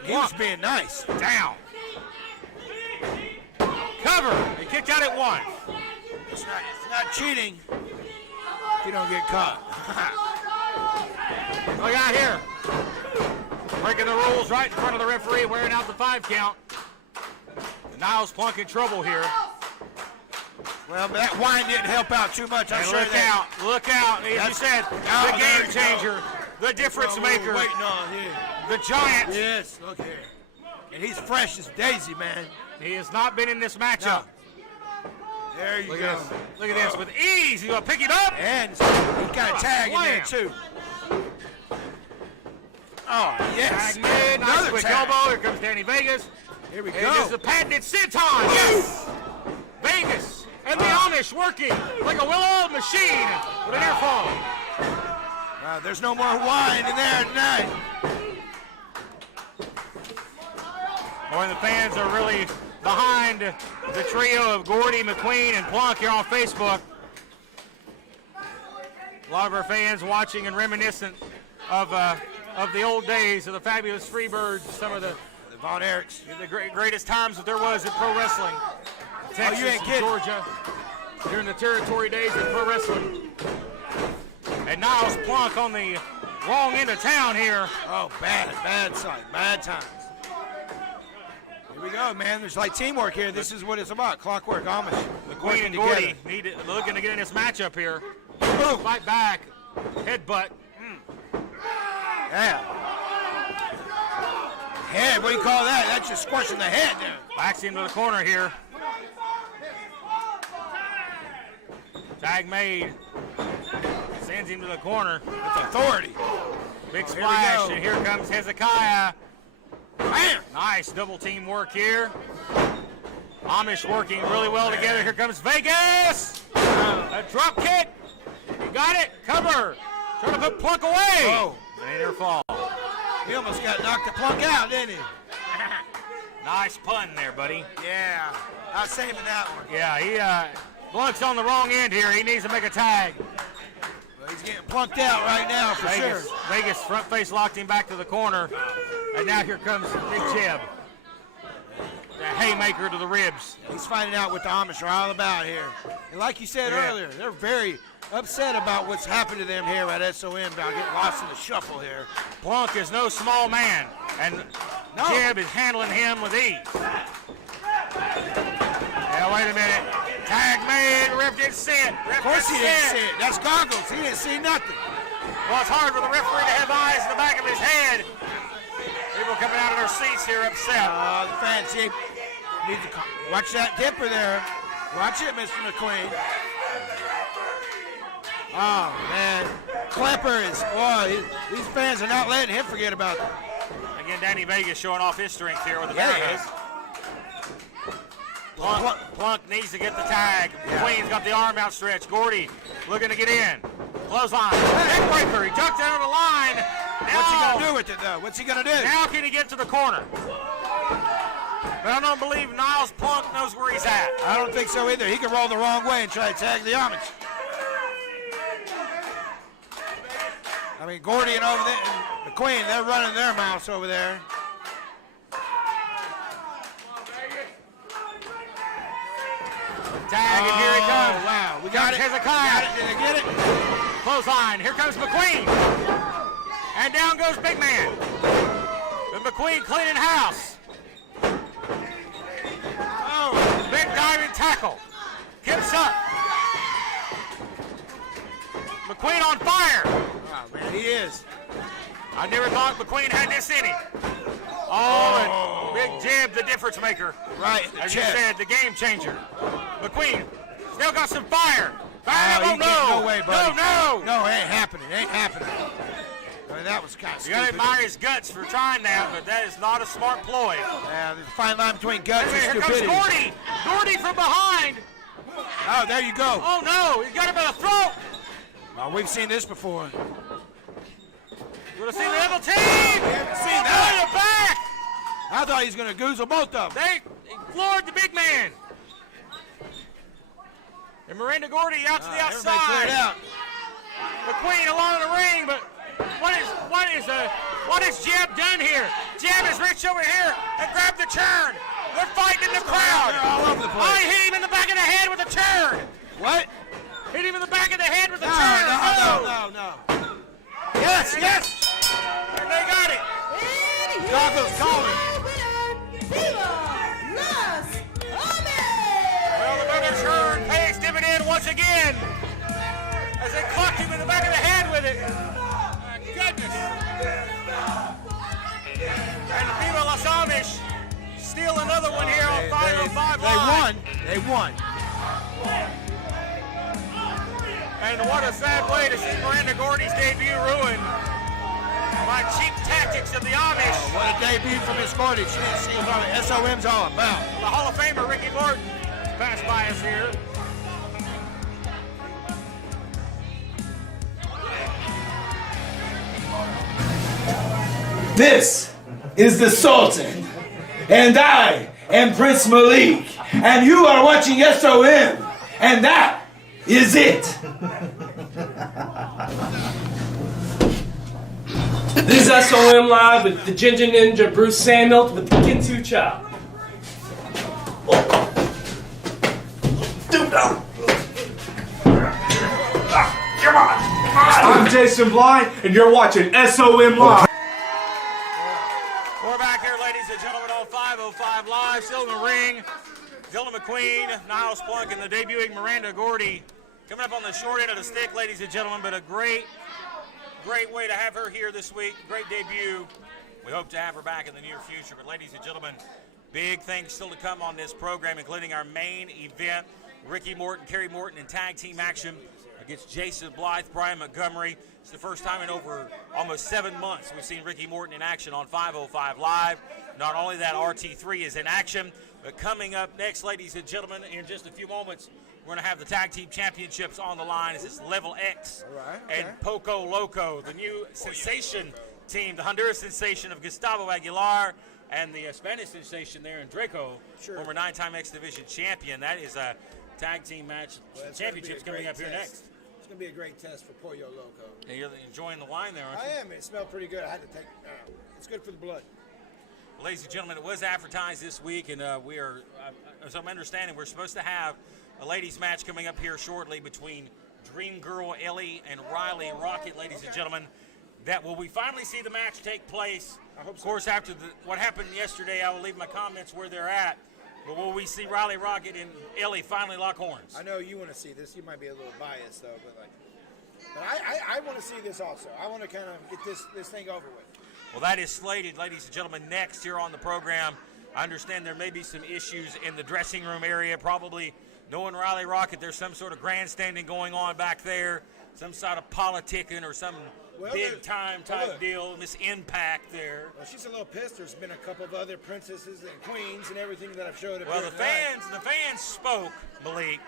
He was being nice. Down. Cover. He kicked out at 1. It's not cheating if you don't get caught. Look out here. Breaking the rules right in front of the referee, wearing out the 5 count. Niles Plunk in trouble here. Well, but that wine didn't help out too much. I'm And sure look out. As you said, Oh, the there game you changer, go. the difference That's what we were maker, waiting on here. the giant. Yes, look here. And he's fresh as Daisy, man. He has not been in this matchup. There you Look go. at this. Look at this with ease. He's gonna pick him up. And he got a tag in there, Slam. too. Oh, yes. Tag made. Nice Another quick tag. elbow. Here comes Danny Vegas. Here we And go. there's the patented senton. Yes! Vegas and the Amish working like a well-oiled machine with an ear fall. There's no more wine in there tonight. Boy, the fans are really behind the trio of Gordy, McQueen, and Plunk here on Facebook. A lot of our fans watching and reminiscent of the old days of the fabulous Freebirds, some of the Von Erichs. greatest times that there was in pro wrestling. Texas you ain't and kidding. Georgia, during the territory days of pro wrestling. And Niles Plunk on the wrong end of town here. Oh, bad sight, bad times. Here we go, man. There's like teamwork here. This is what it's about. Clockwork, Amish. McQueen Working and Gordy together. looking to get in this matchup here. Boom. Fight back, headbutt. Yeah. Head, what do you call that? That's just squashing the head there. Backs him to the corner here. Tag made. Sends him to the corner. With authority. Big Here we splash, go. and here comes Hezekiah. Bam! Nice double team work here. Amish working really well together. Here comes Vegas. A drop kick. You got it. Cover. Trying to put Plunk away. Oh. Made her fall. He almost got knocked the Plunk out, didn't he? Nice pun there, buddy. Yeah. I was saving that one. Yeah, Plunk's on the wrong end here. He needs to make a tag. Well, he's getting plunked out right now for Vegas, sure. Vegas front face locked him back to the corner. And now here comes Big Jeb. The haymaker to the ribs. He's finding out what the Amish are all about here. And like you said earlier, they're very upset about what's happened to them here at SOM, about getting lost in the shuffle here. Plunk is no small man, and Jeb is handling him with ease. Yeah, wait a minute. Tag made, ref didn't see it. Of course he didn't see it. That's goggles. He didn't see nothing. Well, it's hard for the referee to have eyes in the back of his head. People coming out of their seats here upset. The fans need to watch that dipper there. Watch it, Mr. McQueen. Oh, man. Klepper is, these fans are not letting him forget about it. Again, Danny Vegas showing off his strength here with the Yeah, bare he hands. is. Plunk needs to get the tag. McQueen's got the arm outstretched. Gordy looking to get in. Clothesline. Neck breaker. He tucked out of the line. Now, What's he going to do with it, though? What's he going to do? Now can he get to the corner? But I don't believe Niles Plunk knows where he's at. I don't think so either. He can roll the wrong way and try to tag the Amish. I mean, Gordy and over there, and McQueen, they're running their mouths over there. Tag, and here he comes. Wow, we got it. Hezekiah. Got it. Did they get it? Clothesline. Here comes McQueen. And down goes Big Man. But McQueen cleaning house. Oh, big diving tackle. Gets up. McQueen on fire. Oh, man, he is. I never thought McQueen had this in him. Oh, and Big Jeb, the difference maker. Right in the As chest. you said, the game changer. McQueen still got some fire. Fire! Oh, Oh, you can't- no! no way, buddy. No! No, it ain't happening. It ain't happening. I mean, that was kind of You gotta stupid. admire his guts for trying that, but that is not a smart ploy. Yeah, there's a fine line between guts and Here comes stupidity. Gordy! Gordy from behind! Oh, there you go. Oh no, he got him by the throat! Well, we've seen this before. We're gonna see the double team! We haven't seen that. Oh, back! I thought he was going to goozle both of them. They floored the big man. And Miranda Gordy out to the Everybody cleared outside. out. McQueen along the ring, but what has Jeb done here? Jeb has reached over here and grabbed the turn. They're fighting in the crowd. They're all over the place. Oh, he hit him in the back of the head with a turn. What? Hit him in the back of the head with a No, turn. no. Yes. And they got it. Taco's calling. Well, the brother turn pays dividend once again as they clocked him in the back of the head with it. My goodness. And the Viva Los Amish steal another one here on 505 Live. They won. And what a sad way to see Miranda Gordy's debut ruined by cheap tactics of the Amish. What a debut from Miss Gordy. She didn't see what SOM's all about. The Hall of Famer Ricky Morton passed by us here. This is the Sultan, and I am Prince Malik, and you are watching SOM, and that is it. This is SOM Live with the Ginger Ninja Bruce Samuels with the Kintu Chop. I'm Jason Blind, and you're watching SOM Live. We're back here, ladies and gentlemen, on 505 Live. Still in the ring, Dylan McQueen, Niles Plunk, and the debuting Miranda Gordy. Coming up on the short end of the stick, ladies and gentlemen, but a great way to have her here this week. Great debut. We hope to have her back in the near future. But ladies and gentlemen, big things still to come on this program, including our main event. Ricky Morton, Kerry Morton in tag team action against Jason Blythe, Brian Montgomery. It's the first time in over almost 7 months we've seen Ricky Morton in action on 505 Live. Not only that, RT3 is in action, but coming up next, ladies and gentlemen, in just a few moments, we're going to have the tag team championships on the line. This is Level X and Poco Loco, the new sensation team, the Honduras sensation of Gustavo Aguilar and the Spanish sensation there in Draco, former 9-time X Division champion. That is a tag team match championships coming up here next. It's going to be a great test for Pollo Loco. And you're enjoying the wine there, aren't you? I am. It smelled pretty good. I had to take it's good for the blood. Ladies and gentlemen, it was advertised this week, and we are, as I'm understanding, we're supposed to have a ladies' match coming up here shortly between Dream Girl Ellie and Riley Rocket, ladies and gentlemen. That will we finally see the match take place? I hope so. Of course, after what happened yesterday, I will leave my comments where they're at. But will we see Riley Rocket and Ellie finally lock horns? I know you want to see this. You might be a little biased though, but I want to see this also. I want to kind of get this thing over with. Well, that is slated, ladies and gentlemen, next here on the program. I understand there may be some issues in the dressing room area. Probably knowing Riley Rocket, there's some sort of grandstanding going on back there, some sort of politicking or some big-time type deal, Miss Impact there. Well, she's a little pissed. There's been a couple of other princesses and queens and everything that I've showed up. Well, the fans spoke, Malik.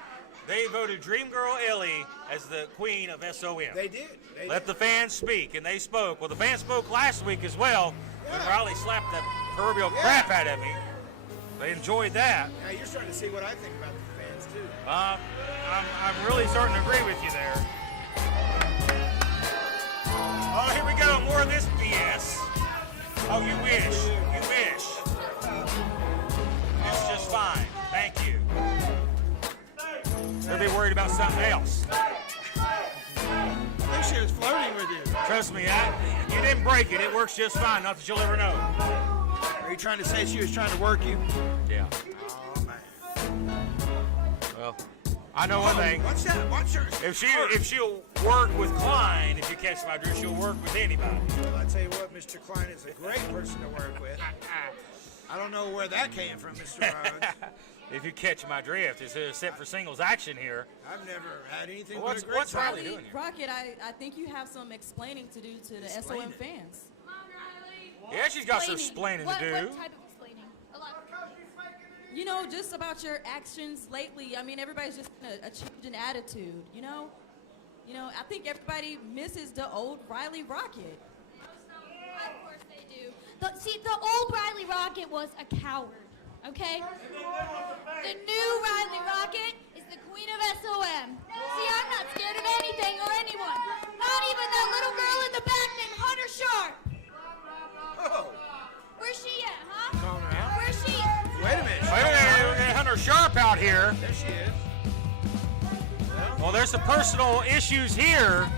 They voted Dream Girl Ellie as the queen of SOM. They did. Let the fans speak, and they spoke. Well, the fans spoke last week as well when Riley slapped the proverbial crap out of me. They enjoyed that. Now you're starting to see what I think about the fans too. I'm really starting to agree with you there. Oh, here we go. More of this BS. Oh, you wish. You wish. It's just fine. Thank you. They'll be worried about something else. I think she was flirting with you. Trust me, you didn't break it. It works just fine. Not that you'll ever know. Are you trying to say she was trying to work you? Yeah. Oh, man. Well, I know one thing. Watch that. Watch her. If she'll work with Klein, if you catch my drift, she'll work with anybody. Well, I tell you what, Mr. Klein is a great person to work with. I don't know where that came from, Mr. Rhodes. If you catch my drift, it's set for singles action here. I've never had anything What's but a great Riley doing here? Rocket, I think you have some explaining to do to the SOM fans. Yeah, she's got some explaining to do. What type of explaining? A lot. You know, just about your actions lately. I mean, everybody's just in a change in attitude, you know? You know, I think everybody misses the old Riley Rocket. Of course they do. See, the old Riley Rocket was a coward, okay? The new Riley Rocket is the queen of SOM. See, I'm not scared of anything or anyone. Not even that little girl in the back named Hunter Sharp. here. There she is. Well, there's some personal issues here.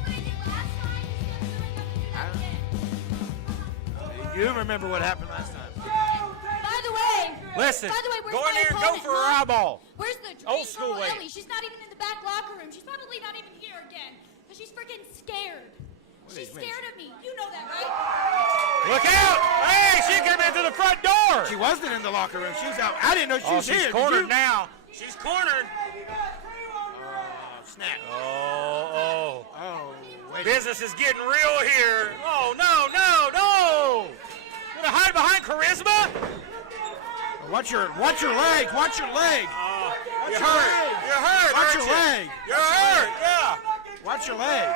You remember what happened last time. By the way, Listen, where's go in my there and go opponent, for her huh? eyeball. Where's the Old dream school girl way. Ellie? She's not even in the back locker room. She's probably not even here again. Because she's freaking scared. She's scared of me. You know that, right? Look out! Hey, she came into the front door. She wasn't in the locker room. She was out. I didn't know she was she's here. cornered now. She's cornered. Snap. Oh. Wait. Business is getting real here. Oh, no. Gonna hide behind charisma? Watch your leg. Watch your leg. You're hurt. Watch aren't your you? leg. You're hurt, yeah. Watch your leg.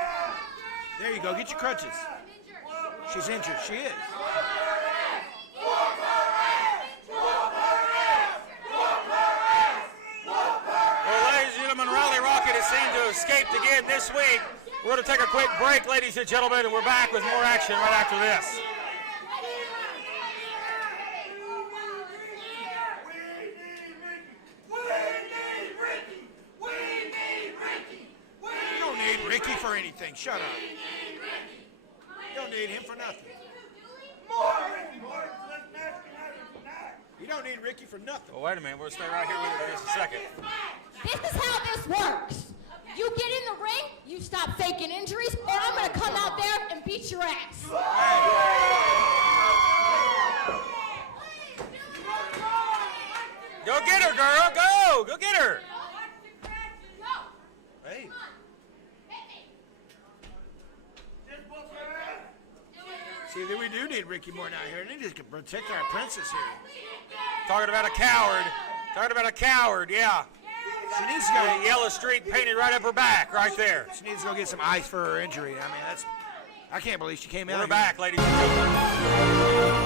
There you go. Get your crutches. She's injured. She is. Well, ladies and gentlemen, Raleigh Rocket has seemed to have escaped again this week. We're going to take a quick break, ladies and gentlemen, and we're back with more action right after this. You don't need Ricky for anything. Shut up. You don't need him for nothing. You don't need Ricky for nothing. Well, wait a minute. We'll stay right here with you for just a second. This is how this works. You get in the ring, you stop faking injuries, or I'm going to come out there and beat your ass. Go get her, girl. Go get her. Hey. See, we do need Ricky Morton out here. We need to protect our princess here. Talking about a coward. Yeah. She needs to go. That yellow streak painted right up her back, right there. She needs to go get some ice for her injury. I mean, I can't believe she came out. We're back, ladies and gentlemen.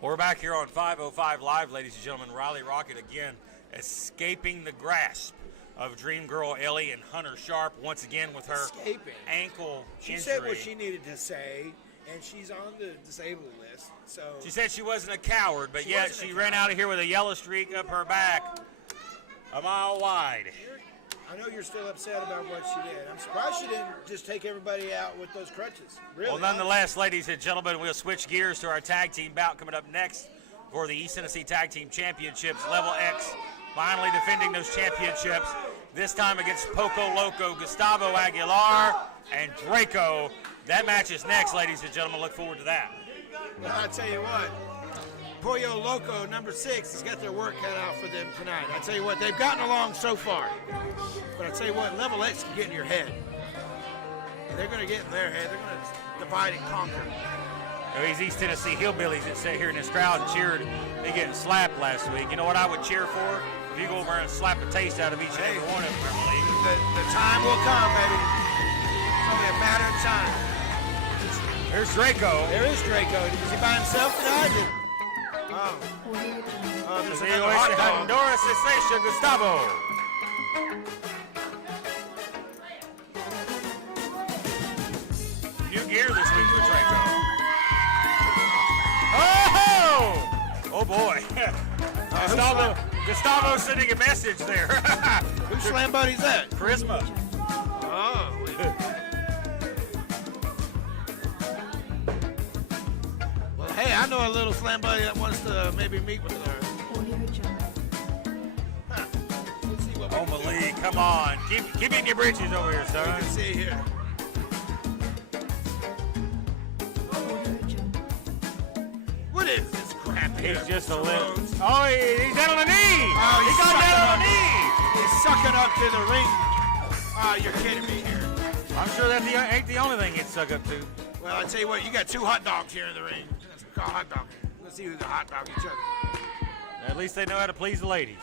We're back here on 505 Live, ladies and gentlemen. Riley Rocket again escaping the grasp of Dream Girl Ellie and Hunter Sharp once again with her ankle She injury. said what she needed to say, and she's on the disabled list. So She said she wasn't a coward, but She yet wasn't she a ran coward. out of here with a yellow streak up her back, a mile wide. I know you're still upset about what she did. I'm surprised she didn't just take everybody out with those crutches. Really? Well, nonetheless, ladies and gentlemen, we'll switch gears to our tag team bout coming up next for the East Tennessee Tag Team Championships. Level X finally defending those championships, this time against Poco Loco, Gustavo Aguilar, and Draco. That match is next, ladies and gentlemen. Look forward to that. Well, I tell you what, Pollo Loco, number 6, has got their work cut out for them tonight. I tell you what, they've gotten along so far. But I tell you what, Level X can get in your head. And they're going to get in their head. They're going to divide and conquer. These East Tennessee hillbillies that sat here in this crowd and cheered, they getting slapped last week. You know what I would cheer for? If you go over and slap the taste out of each and every one of them, I believe. The time will come, baby. It's only a matter of time. There's Draco. There is Draco. Is he by himself tonight? Oh. Oh, there's another hot dog. Honduras sensation, Gustavo. New gear this week for Draco. Oh! Oh boy. Gustavo sending a message there. Whose slam buddy's that? Charisma. Oh. Well, hey, I know a little slam buddy that wants to maybe meet with her. Huh. Let's see what we can do. come on. Keep in your britches over here, You son. can see here. What is this crap here? He's just a Mr. little. Rhodes? Oh, he's down on the knee. Oh, he got down on the knee. He's sucking up to the ring. Oh, you're kidding me here. I'm sure that ain't the only thing he'd suck up to. Well, I tell you what, you got 2 hot dogs here in the ring. That's called hot dog. Let's see who's a hot dog each other. At least they know how to please the ladies.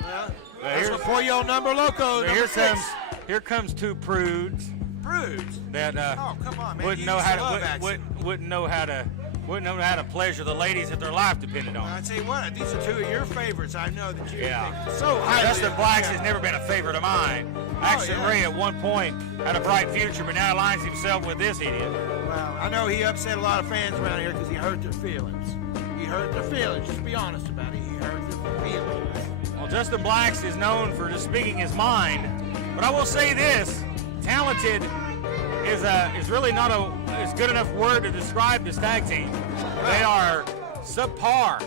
Well, here's- that's for Pollo number loco. But Number 6. here comes 2 prudes Prudes. that Oh, come on, man. wouldn't You know used how to love to action. wouldn't know how to pleasure the ladies that their life depended on. I tell you what, these are 2 of your favorites. I know that you Yeah. think so highly. Justin of. Blacks Yeah. has never been a favorite of mine. Action yeah. Ray at one point had a bright future, but now aligns himself with this idiot. Well, I know he upset a lot of fans around here because he hurt their feelings. He hurt their feelings. Just be honest about it. He hurt their feelings. Well, Justin Blacks is known for just speaking his mind, but I will say this: talented is really not is good enough word to describe this tag team. They are subpar,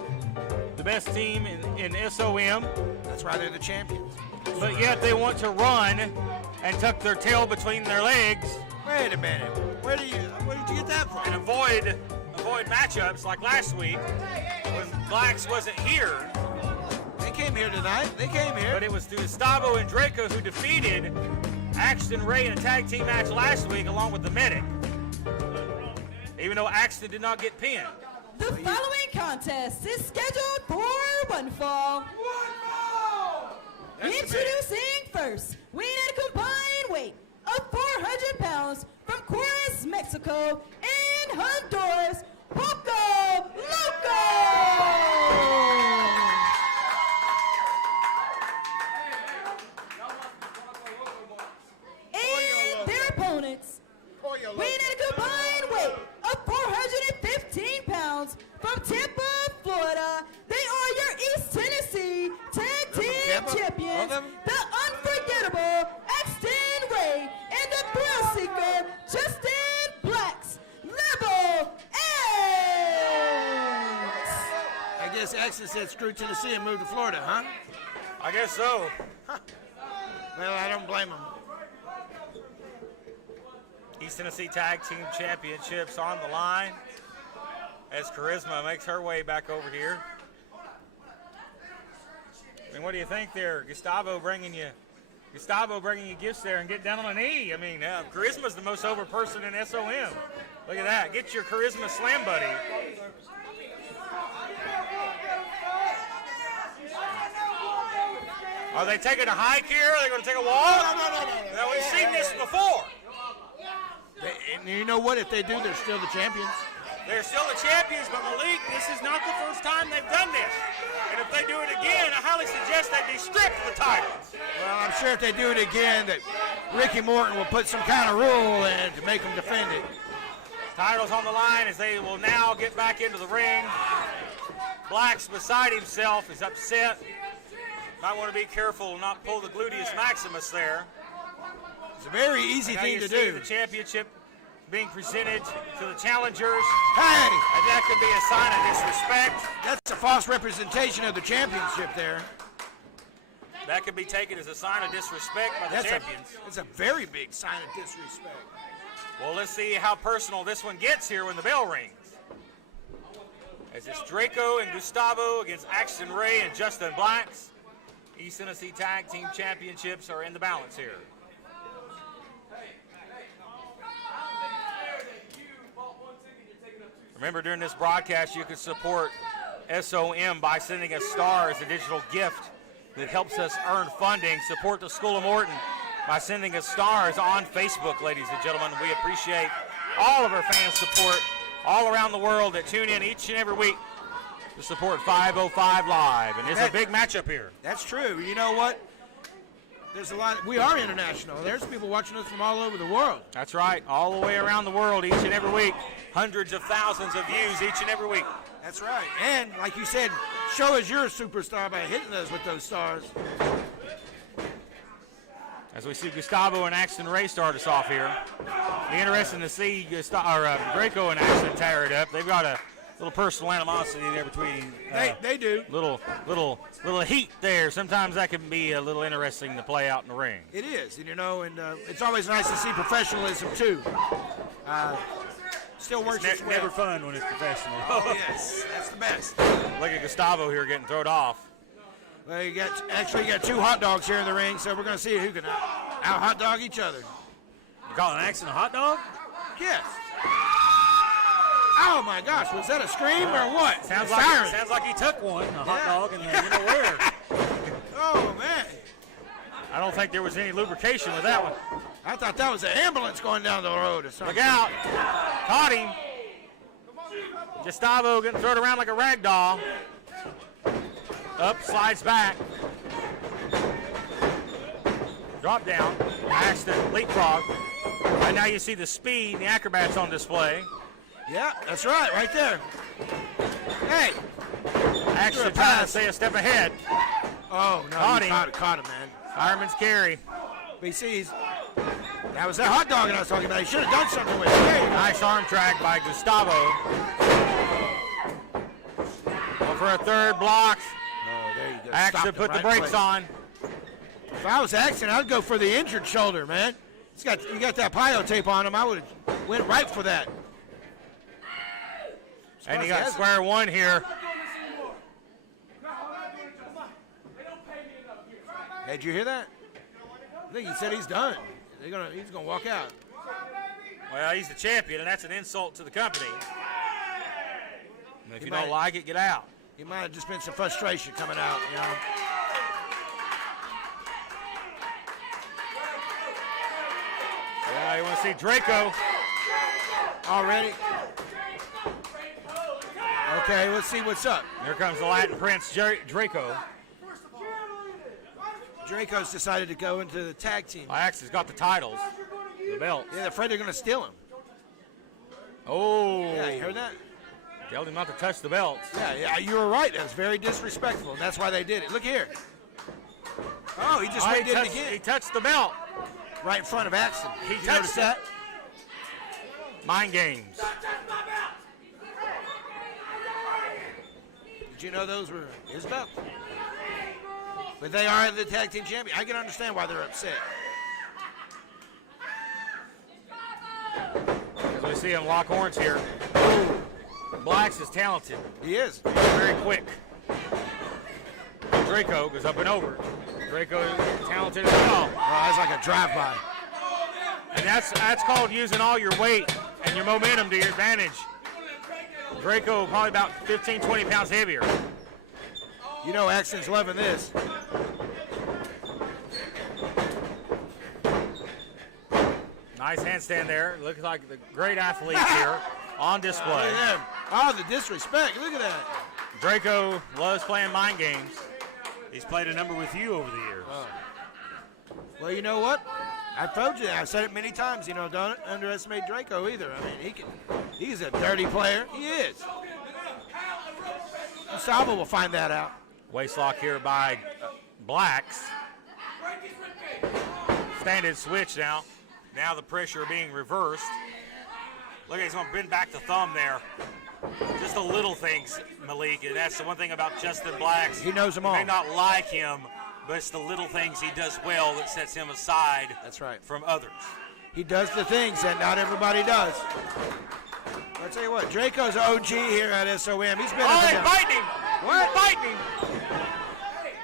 the best team in SOM, That's why they're the champions. but yet they want to run and tuck their tail between their legs Wait a minute. Where did you get that and from? avoid matchups like last week when Blacks wasn't here. They came here tonight. They came here. But it was Gustavo and Draco who defeated Axton Ray in a tag team match last week along with the Medic. Even though Axton did not get pinned. The following contest is scheduled for one fall. That's the Introducing first, weighing at a combined weight of 400 pounds from Juarez, Mexico, and Honduras, Poco Loco! And their opponents, Pollo weighing Loco. at a combined weight of 415 pounds from Tampa, Florida, they are your East Tennessee Tag Team Tampa? Champions, Both of them? the unforgettable Axton Ray and the thrill seeker Justin Blacks, Level X. I guess Axton said screw Tennessee and moved to Florida, huh? I guess so. Well, I don't blame him. East Tennessee Tag Team Championships on the line as Charisma makes her way back over here. I mean, what do you think there? Gustavo bringing you gifts there and get down on a knee. I mean, Charisma's the most over person in SOM. Look at that. Get your Charisma Slam buddy. Are they taking a hike here? Are they going to take a walk? No. Now, we've seen this before. And you know what? If they do, they're still the champions. They're still the champions, but Malik, this is not the first time they've done this. And if they do it again, I highly suggest they be stripped of the titles. Well, I'm sure if they do it again, that Ricky Morton will put some kind of rule in to make them defend it. Titles on the line as they will now get back into the ring. Blacks beside himself is upset. Might want to be careful and not pull the gluteus maximus there. It's a very easy Now thing you to see do. the championship being presented to the challengers. Hey, And that could be a sign of disrespect. that's a false representation of the championship there. That could be taken as a sign of disrespect by the champions. That's a very big sign of disrespect. Well, let's see how personal this one gets here when the bell rings. As it's Draco and Gustavo against Axton Ray and Justin Blacks. East Tennessee Tag Team Championships are in the balance here. Remember, during this broadcast, you can support SOM by sending us stars, a digital gift that helps us earn funding. Support the School of Morton by sending us stars on Facebook, ladies and gentlemen. We appreciate all of our fans' support all around the world that tune in each and every week to support 505 Live. And it's a big matchup here. That's true. You know what? There's a lot. We are international. There's people watching us from all over the world. That's right, all the way around the world each and every week. Hundreds of thousands of views each and every week. That's right. And like you said, show us you're a superstar by hitting us with those stars. As we see Gustavo and Axton Ray start us off here. Be interesting to see Draco and Axton tear it up. They've got a little personal animosity there between. They do. Little heat there. Sometimes that can be a little interesting to play out in the ring. It is, and it's always nice to see professionalism too. Still works its way. Never fun when it's professional. Oh yes, that's the best. Look at Gustavo here getting thrown off. Well, you got 2 hot dogs here in the ring, so we're going to see who can out hot dog each other. You call an accident a hot dog? Yes. Oh my gosh, was that a scream or what? Sounds like he took one, a hot dog, and you know where. Oh man. I don't think there was any lubrication with that one. I thought that was an ambulance going down the road or something. Look out. Caught him. Gustavo getting thrown around like a rag doll. Up, slides back. Drop down. Accident, leapfrog. Right now you see the speed and the acrobats on display. Yeah, that's right there. Hey. Actually trying to stay a step ahead. Oh, no, Caught him, man. Fireman's carry. BC's. That was that hot dog that I was talking about. He should have done something with it. Hey. Nice arm drag by Gustavo. Go for a third block. Oh, there you go. Axon put the brakes on. If I was Axon, I'd go for the injured shoulder, man. You got that pio tape on him. I would have went right for that. And you got square one here. Hey, did you hear that? I think he said he's done. He's gonna walk out. Well, he's the champion, and that's an insult to the company. And if you don't like it, get out. He might have just been some frustration coming out, Yeah, you want to see Draco already? Okay, let's see what's up. Here comes the Latin Prince, Draco. Draco's decided to go into the tag team. Axe has got the titles, the belts. Yeah, they're afraid they're going to steal him. Oh. Yeah, you heard that? Told him not to touch the belts. Yeah, you were right. That was very disrespectful, and that's why they did it. Look here. Oh, he just did it again. He touched the belt. Right in front of Axon. He Did you touched notice that? Mind games. Did you know those were his belts? But they are the tag team champion. I can understand why they're upset. As we see him lock horns here. Ooh. Blacks is talented. He is. Very quick. Draco goes up and over. Draco is talented as well. Oh, that's like a drive-by. And that's called using all your weight and your momentum to your advantage. Draco probably about 15, 20 pounds heavier. You know Axon's loving this. Nice handstand there. Looks like the great athletes here on display. Look at them. Oh, the disrespect. Look at that. Draco loves playing mind games. He's played a number with you over the years. Well, you know what? I've told you that. I've said it many times. Don't underestimate Draco either. I mean, he's a dirty player. He is. Gustavo will find that out. Waistlock here by Blacks. Standing switch now. Now the pressure being reversed. Look, he's going to bend back the thumb there. Just the little things, Malik, and that's the one thing about Justin Blacks. He knows them all. You may not like him, but it's the little things he does well that sets him aside. That's right. From others. He does the things that not everybody does. I'll tell you what, Draco's OG here at SOM. He's been fighting him. What? Fighting him.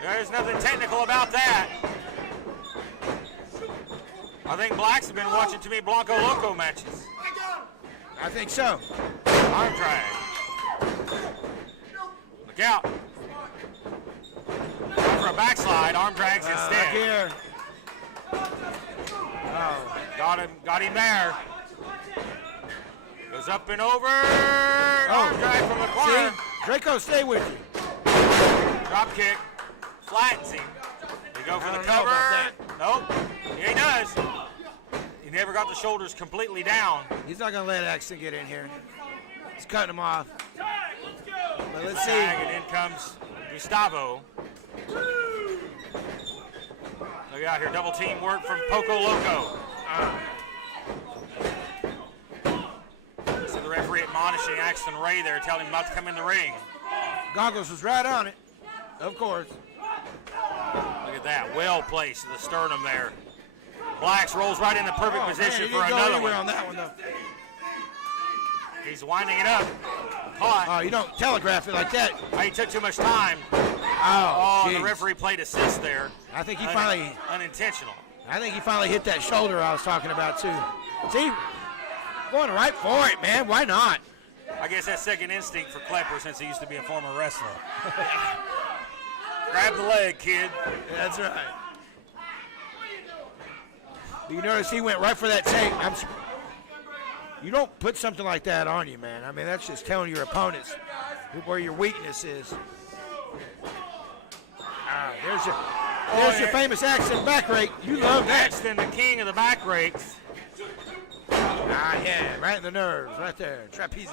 There's nothing technical about that. I think Blacks have been watching too many Blanco Loco matches. I think so. Arm drag. Look out. Going for a backslide. Arm drags instead. Here. Oh, got him there. Goes up and over. Arm drag from the corner. See? Draco, stay with you. Drop kick. Flattens him. They go for the cover. Nope. Yeah, he does. He never got the shoulders completely down. He's not going to let Axon get in here. He's cutting him off. But let's see. And in comes Gustavo. Look out here. Double team work from Poco Loco. So the referee admonishes admonishing Axton Ray there, telling him not to come in the ring. Goggles was right on it, of course. Look at that, well placed to the sternum there. Blacks rolls right in the perfect position Man, he for didn't go another anywhere one. on that one, though. He's winding it up. Caught. Oh, you don't telegraph it like that. He took too much time. Oh, the jeez. referee played assist there. I think he finally Unintentional. hit that shoulder I was talking about, too. See? Going right for it, man. Why not? I guess that's second instinct for Klepper since he used to be a former wrestler. Grab the leg, kid. That's right. You notice he went right for that tape. You don't put something like that on you, man. I mean, that's just telling your opponents where your weakness is. There's your famous Axton back rake. You love that. Axton, the king of the back rakes. Yeah, right in the nerves, right there. Trapezius.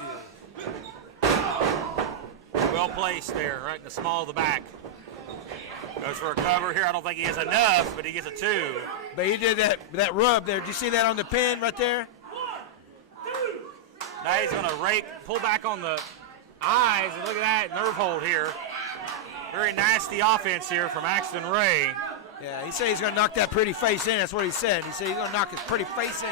Well placed there, right in the small of the back. Goes for a cover here. I don't think he has enough, but he gets a 2. But he did that rub there. Did you see that on the pin right there? Now he's going to pull back on the eyes, and look at that nerve hold here. Very nasty offense here from Axton Ray. Yeah, he said he's going to knock that pretty face in. That's what he said. He said he's going to knock his pretty face in.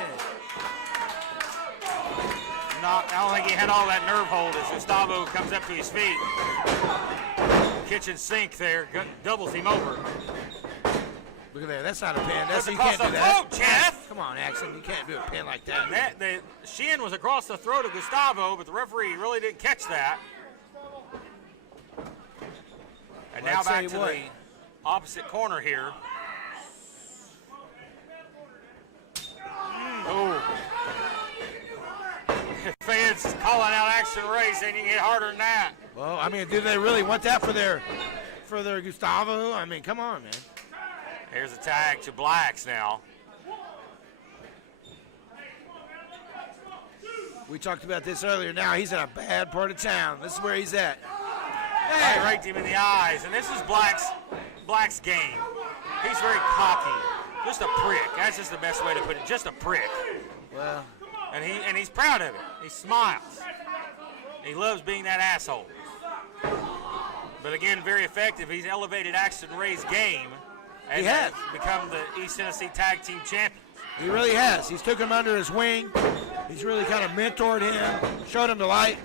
I don't think he had all that nerve hold as Gustavo comes up to his feet. Kitchen sink there, doubles him over. Look at that. That's not a pin. You Across can't do the that. throat, Jeff. Come on, Axton. You can't do a pin like that. The shin was across the throat of Gustavo, but the referee really didn't catch that. And now back to the opposite corner here. Oh. Fans calling out Axton Ray saying you can hit harder than that. Well, I mean, do they really want that for their Gustavo? I mean, come on, man. Here's a tag to Blacks now. We talked about this earlier. Now he's in a bad part of town. This is where he's at. Hey, raked him in the eyes, and this is Black's game. He's very cocky, just a prick. That's just the best way to put it. Just a prick. Well, and he's proud of it. He smiles. He loves being that asshole. But again, very effective. He's elevated Axton Ray's game. And he has become the East Tennessee Tag Team Champions. He really has. He's took him under his wing. He's really kind of mentored him, showed him the light.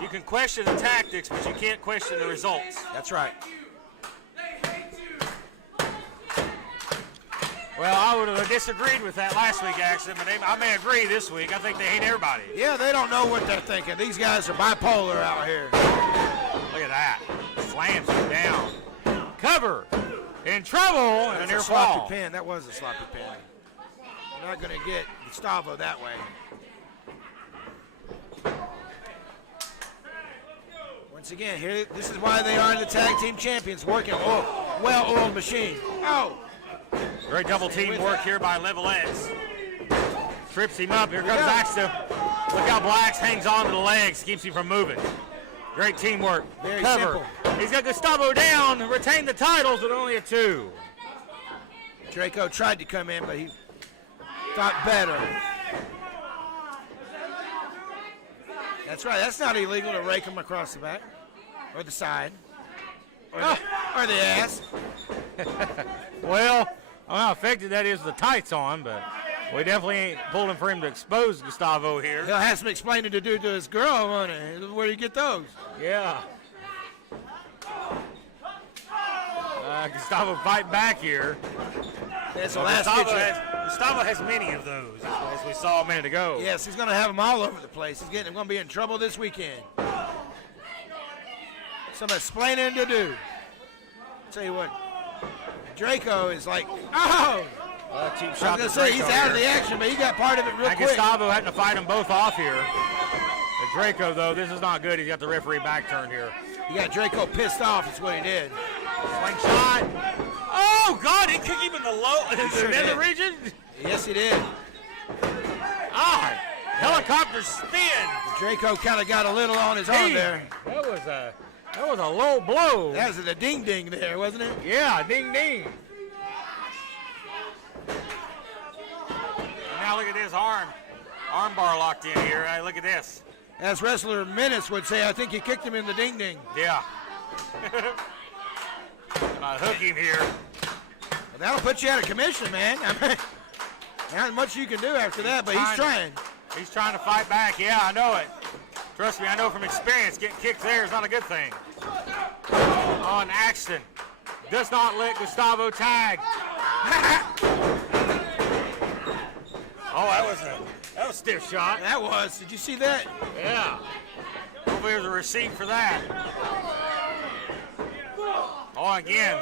You can question the tactics, but you can't question the results. That's right. Well, I would have disagreed with that last week, Axton, but I may agree this week. I think they hate everybody. Yeah, they don't know what they're thinking. These guys are bipolar out here. Look at that. Slams him down. Cover. In trouble. And a near sloppy fall. pin. That was a sloppy pin. You're not going to get Gustavo that way. Once again, here, this is why they are the tag team champions, working well-oiled machine. Oh! Great double team work here by Level X. Trips him up. Here comes Axton. Look how Blacks hangs on to the legs, keeps him from moving. Great teamwork. Very Cover. simple. He's got Gustavo down, retained the titles with only a 2. Draco tried to come in, but he thought better. That's right. That's not illegal to rake him across the back or the side or the ass. Well, I don't know how effective that is with the tights on, but we definitely ain't pulling for him to expose Gustavo here. He'll have some explaining to do to his girl, won't he? Where do you get those? Yeah. Gustavo fighting back here. That's the last picture. Gustavo has many of those, as we saw a minute ago. Yes, he's going to have them all over the place. He's going to be in trouble this weekend. Some explaining to do. Tell you what, Draco is like, oh! Cheap I was shot going to to say he's Draco out of here. the action, but he got part of it real And quick. Gustavo having to fight them both off here. But Draco, though, this is not good. He's got the referee back turned here. He got Draco pissed off, is what he did. Slingshot. Oh, God, he kicked him in the sure nether did. region. Yes, he did. Ah, helicopter spin. Draco kind of got a little on his arm there. That was a low blow. That was a ding-ding there, wasn't it? Yeah, ding ding. And now look at this arm bar locked in here. Hey, look at this. as wrestler Menace would say, I think you kicked him in the ding-ding. Yeah. Not hook him here. Well, that'll put you out of commission, man. I mean, not much you can do after that, but he's trying. He's trying to fight back. Yeah, I know it. Trust me, I know from experience, getting kicked there is not a good thing. On Axton. Does not let Gustavo tag. Oh, that was a stiff shot. That was. Did you see that? Yeah. Hopefully there's a receipt for that. Oh, again,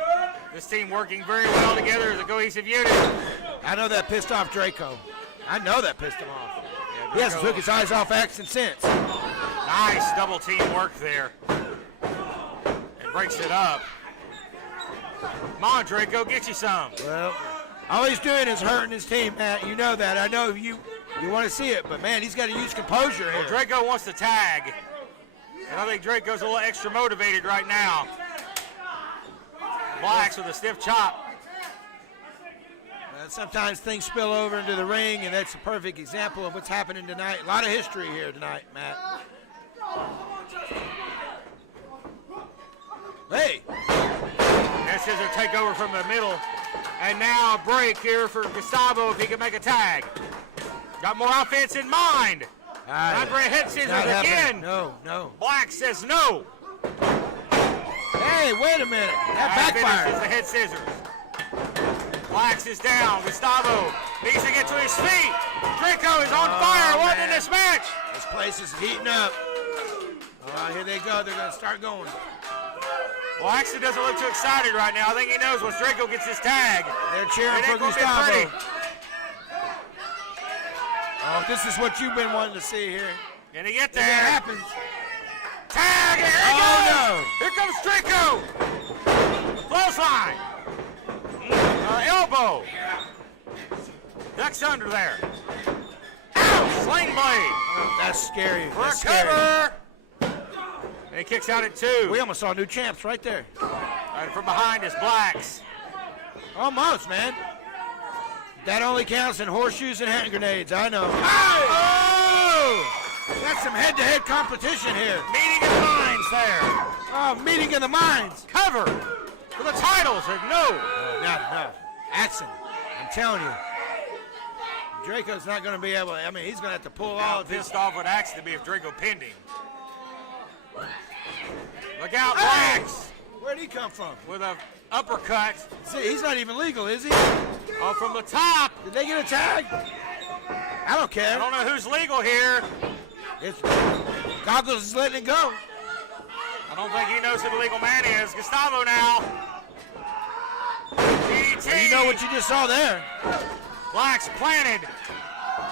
this team working very well together as a cohesive unit. I know that pissed off Draco. I know that pissed him off. Yeah, He hasn't took his eyes off Axton since. Nice double team work there. And breaks it up. Come on, Draco, get you some. Well, all he's doing is hurting his team, Matt. You know that. I know you want to see it, but, man, he's got to use composure here. Well, Draco wants to tag. And I think Draco's a little extra motivated right now. Blacks with a stiff chop. Sometimes things spill over into the ring, and that's a perfect example of what's happening tonight. A lot of history here tonight, Matt. Hey! That scissor take over from the middle. And now a break here for Gustavo if he can make a tag. Got more offense in mind. Andre head scissors again. No. Black says no. Hey, wait a minute. That backfired. The head scissors. Blacks is down. Gustavo needs to get to his feet. Draco is on fire. What in this match? This place is heating up. Here they go. They're going to start going. Well, Axton doesn't look too excited right now. I think he knows once Draco gets his tag. They're cheering for Gustavo. Oh, this is what you've been wanting to see here. Can he get there? If it happens. Tag! Here he goes! No. Here comes Draco! Clothesline! Elbow! Ducks under there. Ow! Sling blade! Oh, that's scary. For That's a cover! Scary. And he kicks out at 2. We almost saw new champs right there. And from behind is Blacks. Almost, man. That only counts in horseshoes and hand grenades. I know. Oh! That's some head-to-head competition here. Meeting of the minds there. Oh, meeting of the minds. Cover for the title. Said no. Not enough. Axton, I'm telling you. Draco's not going to be able to, I mean, he's going to have to pull How all of his. pissed off would Axton be if Draco pinned him. Look out, Blacks. Where'd he come from? With a uppercut. See, he's not even legal, is he? Oh, from the top. Did they get a tag? I don't care. I don't know who's legal here. It's Goggles is letting it go. I don't think he knows who the legal man is. Gustavo now. DDT. Well, you know what you just saw there. Blacks planted.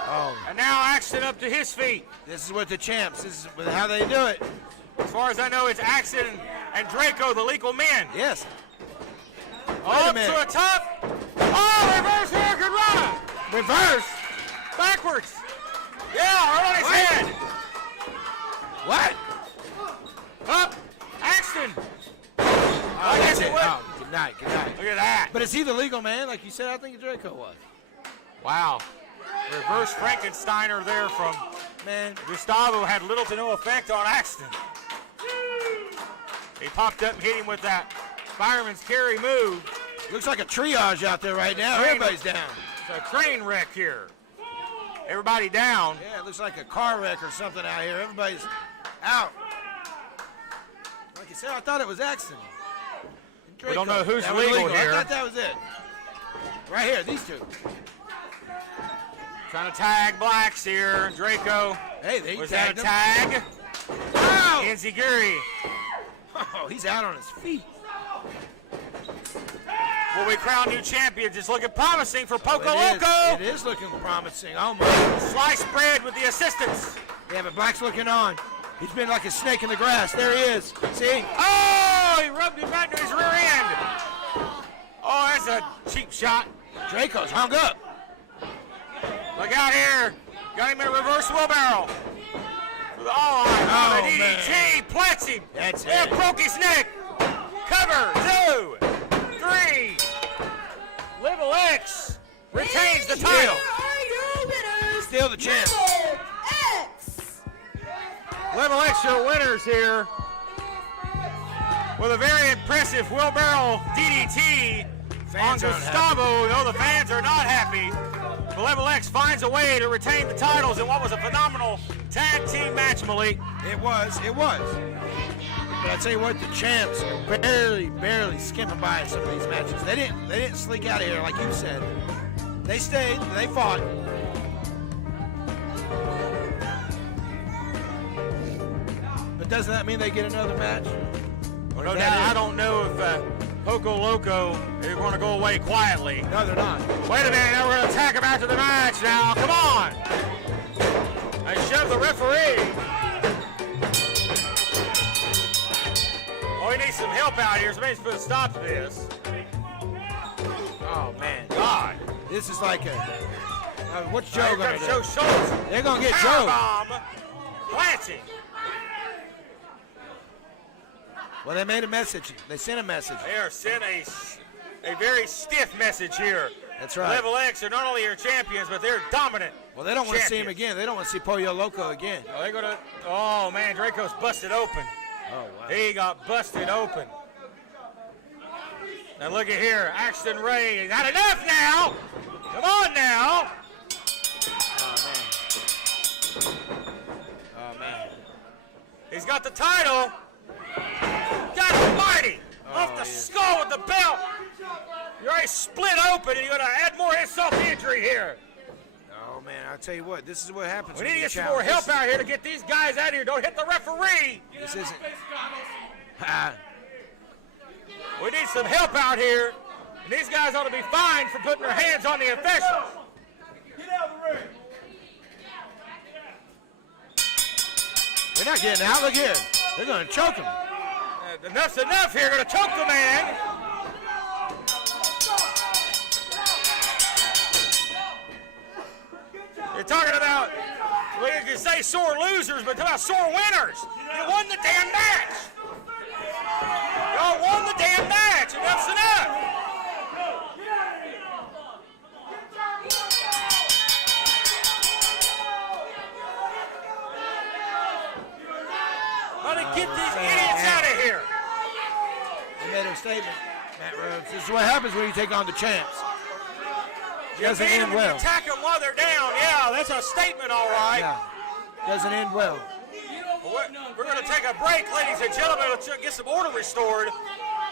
Oh. And now Axton up to his feet. This is what the champs, this is how they do it. As far as I know, it's Axton and Draco, the legal men. Yes. Up to the top. Oh, reverse Hurricane Rana. Reverse. Backwards. Yeah, right on his head. What? Up. Axton. Oh, that's it. Oh, good night. Look at that. But is he the legal man? Like you said, I think Draco was. Wow. Reverse Frankensteiner there from Gustavo had little to no effect on Axton. He popped up and hit him with that fireman's carry move. Looks like a triage out there right now. Everybody's down. It's a train wreck here. Everybody down. Yeah, it looks like a car wreck or something out here. Everybody's out. Like you said, I thought it was Axton. We don't know who's That was legal here. I thought that was it. Right here, these two. Trying to tag Blacks here. Draco. Hey, they was that a tagged him. tag? Wow. Enziguri. Oh, he's out on his feet. Will we crown new champions? It's looking promising for Poco It Loco. is. It is looking promising. Almost. Sliced bread with the assistants. Yeah, but Black's looking on. He's been like a snake in the grass. There he is. See? Oh, he rubbed him right to his rear end. Oh, that's a cheap shot. Draco's hung up. Look out here. Got him in a reverse wheelbarrow. Oh, the DDT plats him. That's Yeah, it. broke his neck. Cover. 2, 3. Little X retains the title. Here are your winners. Still the champ. Little X. Level X your winners here with a very impressive wheelbarrow DDT on Gustavo. No, the fans are not happy. But Level X finds a way to retain the titles in what was a phenomenal tag team match, Malik. It was. But I tell you what, the champs are barely skipping by in some of these matches. They didn't sneak out of here like you said. They stayed. They fought. But doesn't that mean they get another match? Well, no doubt. I don't know if Poco Loco is going to go away quietly. No, they're not. Wait a minute. Now we're going to attack him after the match now. Come on. They shove the referee. Oh, he needs some help out here. Somebody's put a stop to this. Oh, man. God. This is like a... what's Joe Here going to comes do? Joe Schultz. They're going to get Joe. Powerbomb. Planting. Well, they made a message. They sent a message. They are sent a very stiff message here. That's right. Level X are not only your champions, but they're dominant. Well, they don't want to see him again. They don't want to see Pollo Loco again. Oh, they're gonna. Oh man, Draco's busted open. Oh wow. He got busted open. Now look at here, Axton Ray. Not enough now. Come on now. Oh man. He's got the title. God almighty! Off the skull with the belt. You're already split open, and you're gonna add more insult to injury here. Oh man, I'll tell you what. This is what happens. We when need to you get some challenge. more help out here to get these guys out of here. Don't hit the referee. This isn't. We need some help out here. And these guys ought to be fined for putting their hands on the officials. Get out of the ring. They're not getting out. Look here. They're going to choke him. Enough's enough here. Going to choke the man. You're talking about, well, you can say sore losers, but talk about sore winners. You won the damn match. Y'all won the damn match. Enough's enough. How to get these idiots out of here. They made a statement, Matt Rhodes. This is what happens when you take on the champs. It doesn't end well. Attack them while they're down. Yeah, that's a statement, all right. Yeah. Doesn't end well. We're going to take a break, ladies and gentlemen, to get some order restored.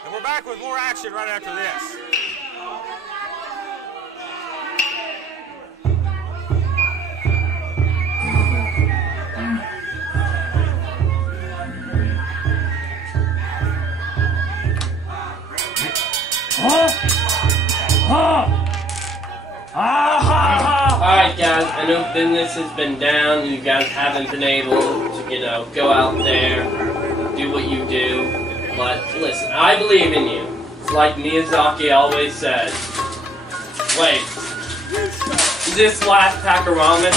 And we're back with more action right after this. Alright guys, I know business has been down and you guys haven't been able to, go out there, do what you do. But listen, I believe in you. It's like Miyazaki always says. Wait, is this last pack of ramen?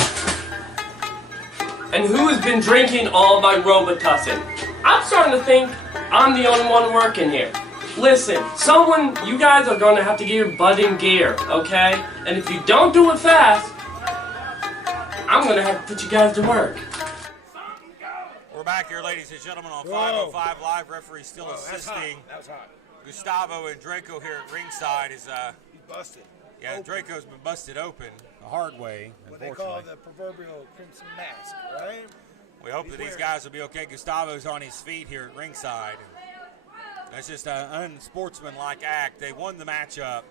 And who has been drinking all my Robitussin? I'm starting to think I'm the only one working here. Listen, you guys are going to have to get your butt in gear, okay? And if you don't do it fast, I'm going to have to put you guys to work. We're back here, ladies and gentlemen, on 505 Live. Referee still assisting. That was hot. Gustavo and Draco here at ringside is, He's busted. yeah, Open. Draco's been busted open the hard way, What they call unfortunately. the proverbial crimson mask, right? We hope that these guys will be okay. Gustavo's on his feet here at ringside. That's just an unsportsmanlike act. They won the matchup.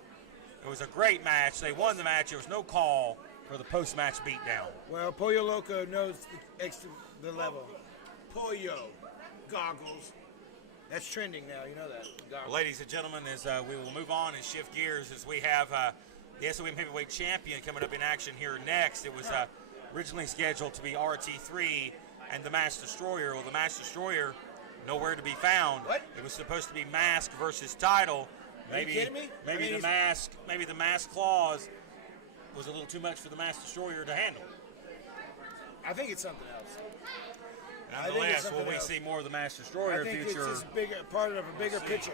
It was a great match. They won the match. There was no call for the post-match beatdown. Well, Pollo Loco knows the level. Pollo goggles. That's trending now. You know that. Goggles. Ladies and gentlemen, as we will move on and shift gears as we have the SOM Heavyweight Champion coming up in action here next. It was originally scheduled to be RT3 and the Mask Destroyer. Well, the Mask Destroyer nowhere to be found. What? It was supposed to be Mask versus Title. Are you kidding me? Maybe the mask clause was a little too much for the Mask Destroyer to handle. I think it's something else. Nonetheless, will we see more of the Mask Destroyer I think future? it's just part of a bigger picture.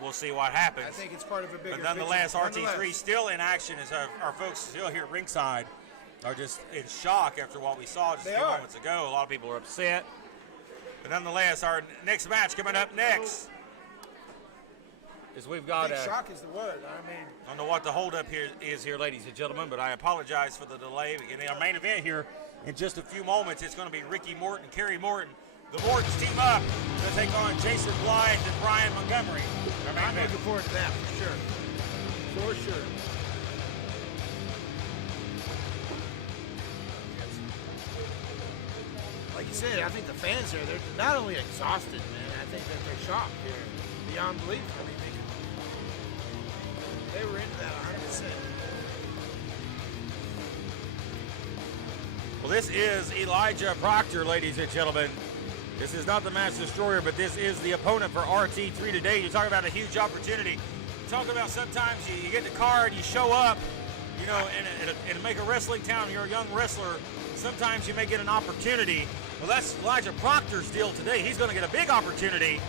We'll see what happens. I think it's part of a bigger But nonetheless, picture. RT3 still in action as our folks still here at ringside are just in shock after what we saw just a few moments ago. A lot of people are upset. But nonetheless, our next match coming up next is we've got Shock is the word. I mean, I don't know what the holdup here is here, ladies and gentlemen, but I apologize for the delay. In our main event here, in just a few moments, it's going to be Ricky Morton, Kerry Morton. The Mortons team up to take on Jason Blythe and Brian Montgomery. I'm looking forward to that for sure. For sure. Like you said, I think the fans here, they're not only exhausted, man, I think that they're shocked here. Beyond belief. I mean, they were into that 100%. Well, this is Elijah Proctor, ladies and gentlemen. This is not the Match Destroyer, but this is the opponent for RT3 today. You talk about a huge opportunity. You talk about sometimes you get in the car and you show up, you know, and make a wrestling town. You're a young wrestler. Sometimes you may get an opportunity. Well, that's Elijah Proctor's deal today. He's going to get a big opportunity.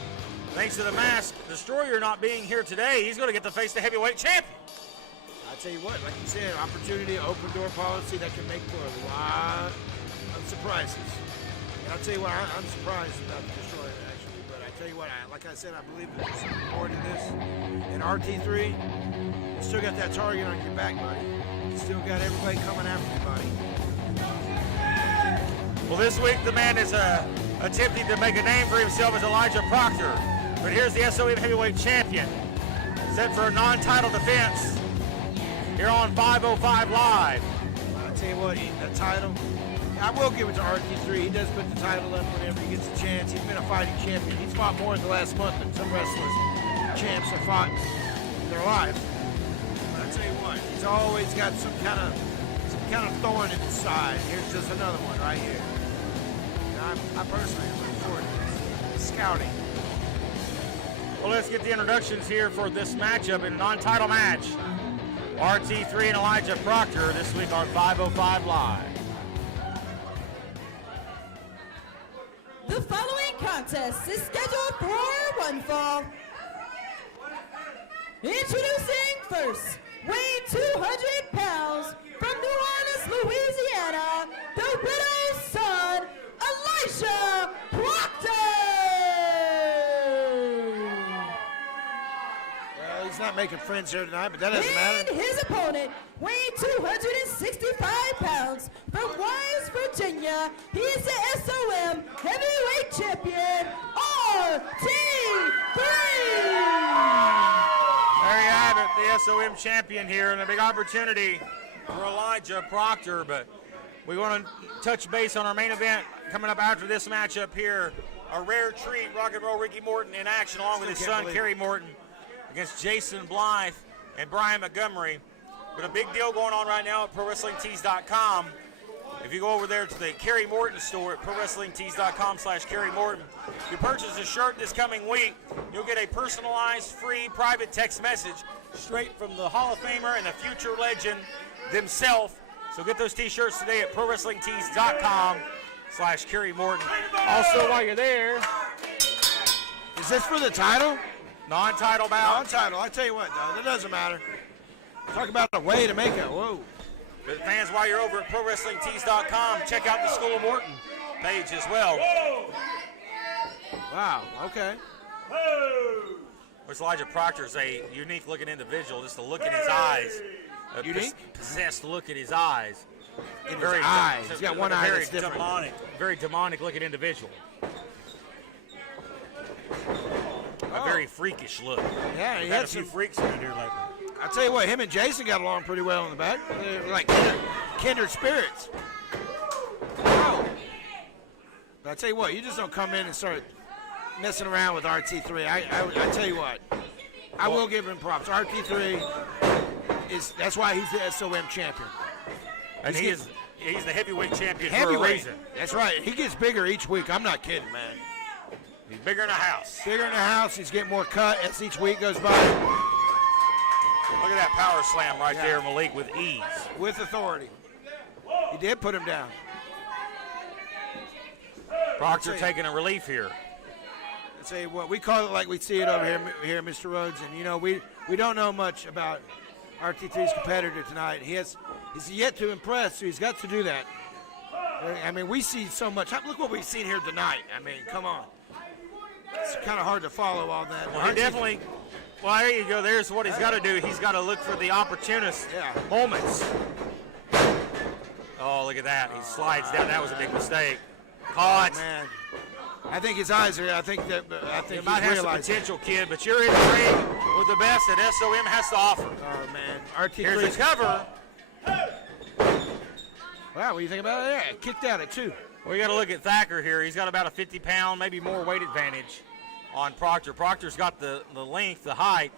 Thanks to the Mask Destroyer not being here today, he's going to get to face the heavyweight champion. I tell you what, like you said, opportunity, open door policy that can make for a lot of surprises. And I'll tell you what, I'm surprised about the Destroyer actually, but I tell you what, like I said, I believe there's more to this. And RT3, you still got that target on your back, buddy. You still got everybody coming after you, buddy. Well, this week the man is attempting to make a name for himself as Elijah Proctor. But here's the SOM heavyweight champion, set for a non-title defense here on 505 Live. I'll tell you what, the title, I will give it to RT3. He does put the title up whenever he gets a chance. He's been a fighting champion. He's fought more in the last month than some wrestlers, champs have fought in their lives. But I'll tell you what, he's always got some kind of thorn in his side. Here's just another one right here. And I personally am looking forward to this. Scouting. Well, let's get the introductions here for this matchup in a non-title match. RT3 and Elijah Proctor this week on 505 Live. The following contest is scheduled for one fall. Introducing first, weighing 200 pounds, from New Orleans, Louisiana, the widow's son, Elijah Proctor. Well, he's not making friends here tonight, but that doesn't matter. And his opponent, weighing 265 pounds, from Wise, Virginia, he is the SOM heavyweight champion, RT3. There you have it, the SOM champion here, and a big opportunity for Elijah Proctor. But we want to touch base on our main event coming up after this matchup here. A rare treat, Rock and Roll Ricky Morton in action along with his son, Kerry Morton, against Jason Blythe and Brian Montgomery. But a big deal going on right now at ProWrestlingTees.com. If you go over there to the Kerry Morton store at ProWrestlingTees.com/Kerry Morton, if you purchase a shirt this coming week, you'll get a personalized, free, private text message straight from the Hall of Famer and the future legend themselves. So get those t-shirts today at ProWrestlingTees.com/Kerry Morton. Also, while you're there, Is this for the title? non-title bout. Non-title. I tell you what, though, that doesn't matter. Talk about a way to make it. Whoa. But fans, while you're over at ProWrestlingTees.com, check out the School of Morton page as well. Wow. Okay. Which Elijah Proctor is a unique-looking individual. Just the look in his eyes, a Unique? possessed look in his eyes. In his eyes. He's got one eye very that's different. demonic, very demonic-looking individual. A very freakish look. Yeah, he We've had had a few some. freaks in here lately. I tell you what, him and Jason got along pretty well in the back. They're like kindred spirits. Wow. But I tell you what, you just don't come in and start messing around with RT3. I tell you what, I will give him props. RT3 that's why he's the SOM champion. And he's the heavyweight champion for a Heavyweight. reason. That's right. He gets bigger each week. I'm not kidding, man. He's bigger in the house. Bigger in the house. He's getting more cut as each week goes by. Look at that power slam right there, Malik, with ease. With authority. He did put him down. Proctor taking a relief here. I tell you what, we call it like we see it over here, Mr. Rhodes. And, you know, we don't know much about RT3's competitor tonight. He's yet to impress, so he's got to do that. I mean, we see so much. Look what we've seen here tonight. I mean, come on. It's kind of hard to follow all that. Well, he definitely. Well, there you go. There's what he's got to do. He's got to look for the opportunist moments. Oh, look at that. He slides down. That was a big mistake. Caught. Oh, man. I think his eyes are. I think You he's might have some realized. potential, kid, but you're in the ring with the best that SOM has to offer. Oh man, RT3. Here's the cover. Wow, what do you think about it? Yeah, kicked out at 2. Well, you got to look at Thacker here. He's got about a 50-pound, maybe more weight advantage on Proctor. Proctor's got the length, the height,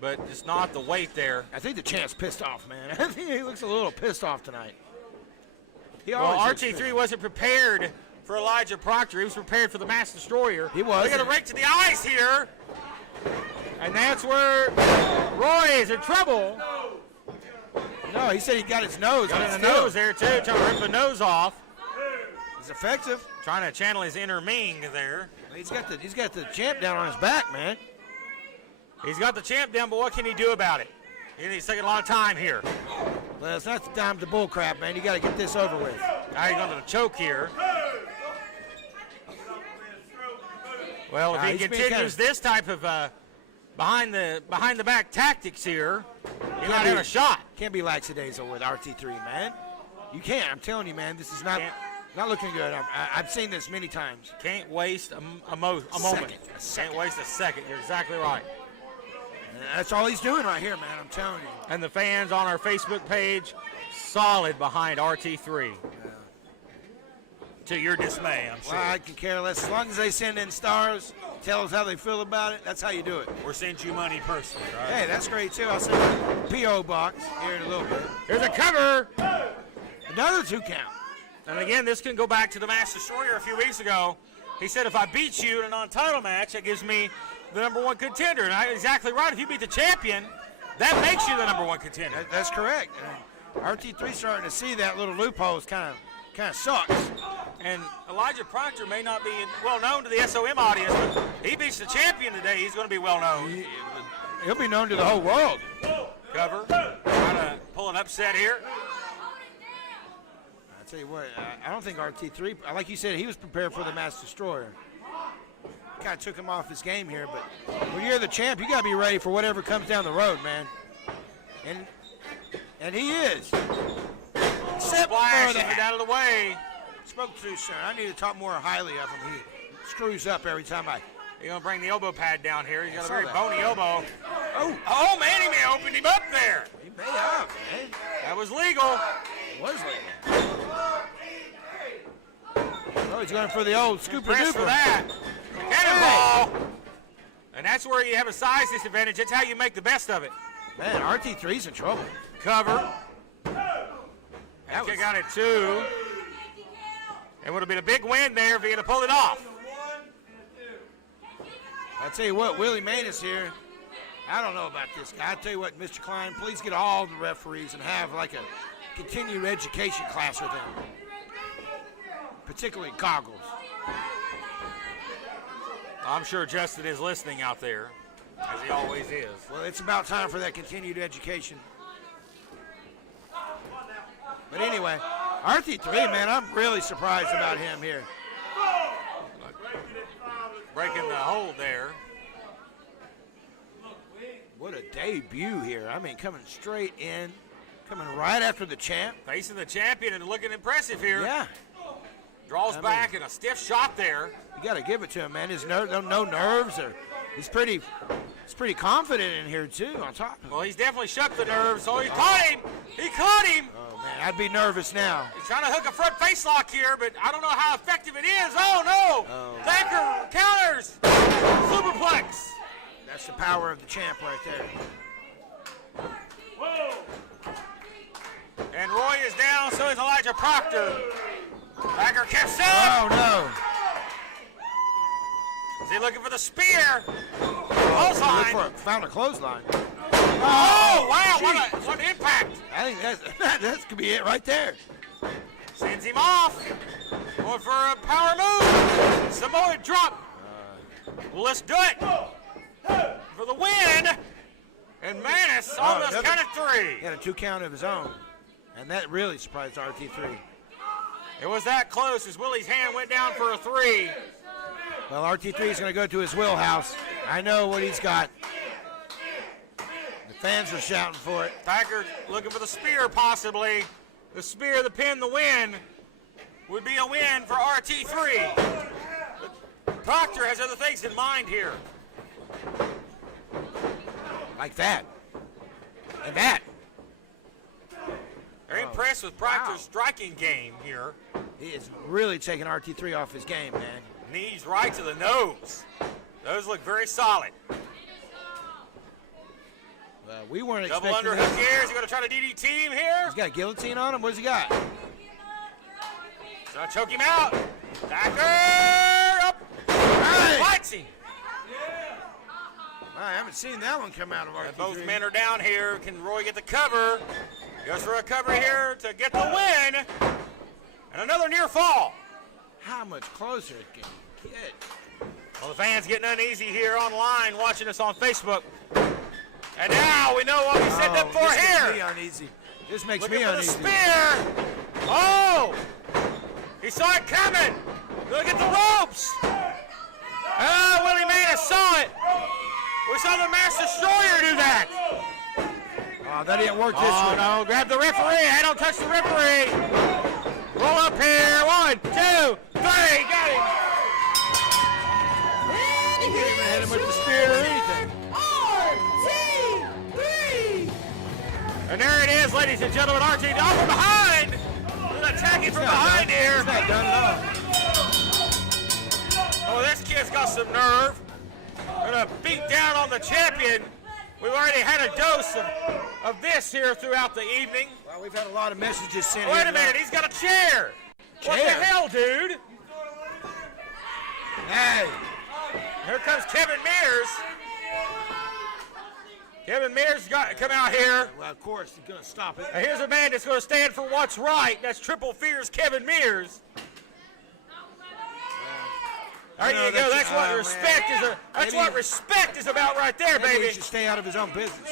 but just not the weight there. I think the champ's pissed off, man. I think he looks a little pissed off tonight. Well, RT3 wasn't prepared for Elijah Proctor. He was prepared for the Mass Destroyer. He was. They got a rake to the eyes here. And that's where Roy is in trouble. No, he said he got his nose. Got in the nose there, too, trying to rip the nose off. He's effective. Trying to channel his inner Ming there. He's got the champ down on his back, man. He's got the champ down, but what can he do about it? He's taking a lot of time here. Well, it's not the time to bullcrap, man. You got to get this over with. Now he's going to choke here. Well, if he he's being continues this type of behind the back tactics here, he might have a shot. Can't be lackadaisical with RT3, man. You can't. I'm telling you, man. This is not looking good. I've seen this many times. Can't waste a moment. Can't waste a second. You're exactly right. And that's all he's doing right here, man. I'm telling you. And the fans on our Facebook page, solid behind RT3. To your dismay, I'm sure. Well, I can care less. As long as they send in stars, tell us how they feel about it, that's how you do it. Or send you money personally, right? Hey, that's great, too. I'll send you a P.O. box here in a little bit. Here's a cover. Another 2 count. And again, this can go back to the Mass Destroyer a few weeks ago. He said, if I beat you in a non-title match, that gives me the #1 contender. And I'm exactly right. If you beat the champion, that makes you the #1 contender. That's correct. RT3 starting to see that little loophole kind of sucks. And Elijah Proctor may not be well known to the SOM audience, but he beats the champion today. He's going to be well known. He'll be known to the whole world. Cover. Trying to pull an upset here. I tell you what, I don't think RT3, like you said, he was prepared for the Mass Destroyer. Kind of took him off his game here, but when you're the champ, you got to be ready for whatever comes down the road, man. And he is. Except Splash, for that. get out of the way. Spoke too soon. I need to talk more highly of him. He screws up every time He's going to bring the elbow pad down here. He's got a very that. bony elbow. Oh, Man, he may have opened him up there. he may have, man. That was legal. It was legal. Oh, he's going for the old scooper Press for duper. that. Cannonball. And that's where you have a size disadvantage. That's how you make the best of it. Man, RT3's in trouble. Cover. That kick out at 2. It would have been a big win there if he had pulled it off. I tell you what, Willie Manus here, I don't know about this guy. I tell you what, Mr. Klein, please get all the referees and have like a continued education class with them, particularly goggles. I'm sure Justin is listening out there, as he always is. Well, it's about time for that continued education. But anyway, RT3, man, I'm really surprised about him here. Breaking the hold there. What a debut here. I mean, coming straight in, coming right after the champ. Facing the champion and looking impressive here. Yeah. Draws back and a stiff shot there. You got to give it to him, man. His no nerves. He's pretty confident in here, too, on top of it. Well, he's definitely shook the nerves. Oh, he caught him. He caught him. Oh, man, I'd be nervous now. He's trying to hook a front face lock here, but I don't know how effective it is. Oh, no. Thacker counters. Superplex. That's the power of the champ right there. And Roy is down, so is Elijah Proctor. Thacker kicks up. Oh, no. Is he looking for the spear? Clothesline. Found a clothesline. Oh, wow, what impact. I think that could be it right there. Sends him off. Going for a power move. Samoa drop. Well, let's do it. For the win. And Manus on this count of 3. He had a 2 count of his own. And that really surprised RT3. It was that close as Willie's hand went down for a 3. Well, RT3 is going to go to his wheelhouse. I know what he's got. The fans are shouting for it. Tiger looking for the spear, possibly. The spear, the pin, the win would be a win for RT3. But Proctor has other things in mind here. Like that. And that. Very impressed with Proctor's striking game here. He is really taking RT3 off his game, man. Knees right to the nose. Those look very solid. Well, we weren't Double expecting underhook this. here. Is he going to try to DDT him here? He's got a guillotine on him. What's he got? So choke him out. Backer up. Fights him. I haven't seen that one come out of RT3. And both men are down here. Can Roy get the cover? Goes for a cover here to get the win. And another near fall. How much closer it can get? Well, the fans getting uneasy here online, watching us on Facebook. And now we know what we set them for this here. Makes me uneasy. This makes Looking me for uneasy. the spear. Oh! He saw it coming. Look at the ropes. Oh, Willie Manis saw it. We saw the Mass Destroyer do that. Oh, that didn't work this Oh, way. no. Grab the referee. I don't touch the referee. Roll up here. 1, 2, 3. Got him. He didn't even hit him with the spear or anything. RT3! And there it is, ladies and gentlemen. RT off from behind. Attacking from behind here. He's not done at all. Oh, this kid's got some nerve. Gonna beat down on the champion. We've already had a dose of this here throughout the evening. Well, we've had a lot of messages sent Wait in. a minute, he's got a chair. What the Chair? hell, dude? Hey. Here comes Kevin Mears. Kevin Mears got to come out here. Well, of course, he's going to stop it. And here's a man that's going to stand for what's right. That's Triple Fear's Kevin Mears. There you go. That's what respect is. That's what respect is about right there, Maybe baby. he should stay out of his own business.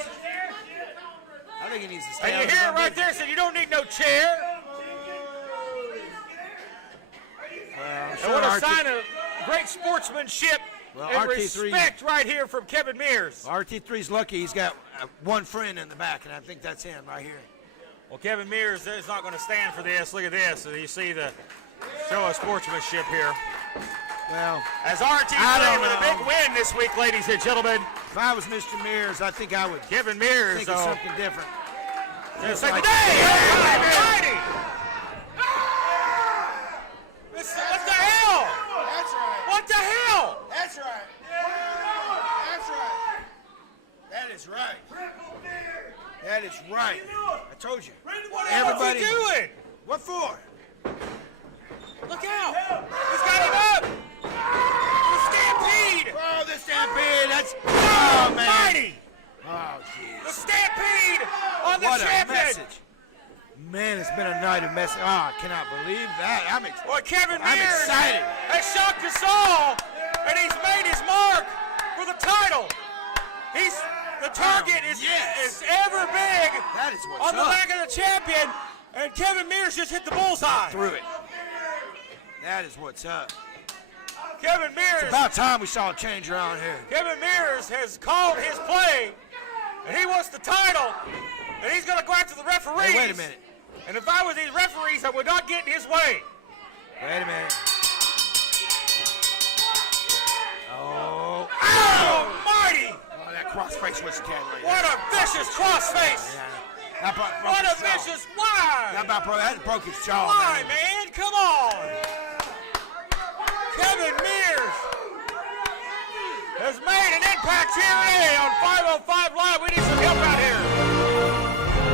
I think he needs to stay And out you of his hear own it right business. there. Said you don't need no chair. Well, And sure, what a RT sign of great sportsmanship Well, and RT3 respect right here from Kevin Mears. RT3's lucky he's got one friend in the back, and I think that's him right here. Well, Kevin Mears is not going to stand for this. Look at this. So you see the show of sportsmanship here. Well, As I RT3 don't with a know. big win this week, ladies and gentlemen. if I was Mr. Mears, I think I would Kevin Mears. think of something different. Just like- like today. Almighty. What the hell? That's right. What the hell? That's right. That's right. That is right. That is right. I told you. Everybody. What's he doing? What for? Look out. He's got him up. The stampede. Oh, the stampede. That's. Oh, man. Almighty. Oh, The jeez. stampede on the What a champion. message. Man, it's been a night of message. Oh, I cannot believe that. Well, Kevin I'm Mears excited. has shocked us all, and he's made his mark for the title. The target is ever big That is what's on the up. back of the champion, and Kevin Mears just hit the bullseye. Through it. That is what's up. Kevin Mears. It's about time we saw a change around here. Kevin Mears has called his play, and he wants the title, and he's going to go after the referees. Hey, wait a minute. And if I was these referees, I would not get in his way. Wait a minute. Oh. Almighty! Oh, that crossface was dead right What a vicious crossface! there. That broke What his a jaw. vicious why? That broke his jaw, Why, man. man? Come on! Kevin Mears has made an impact here today on 505 Live. We need some help out here.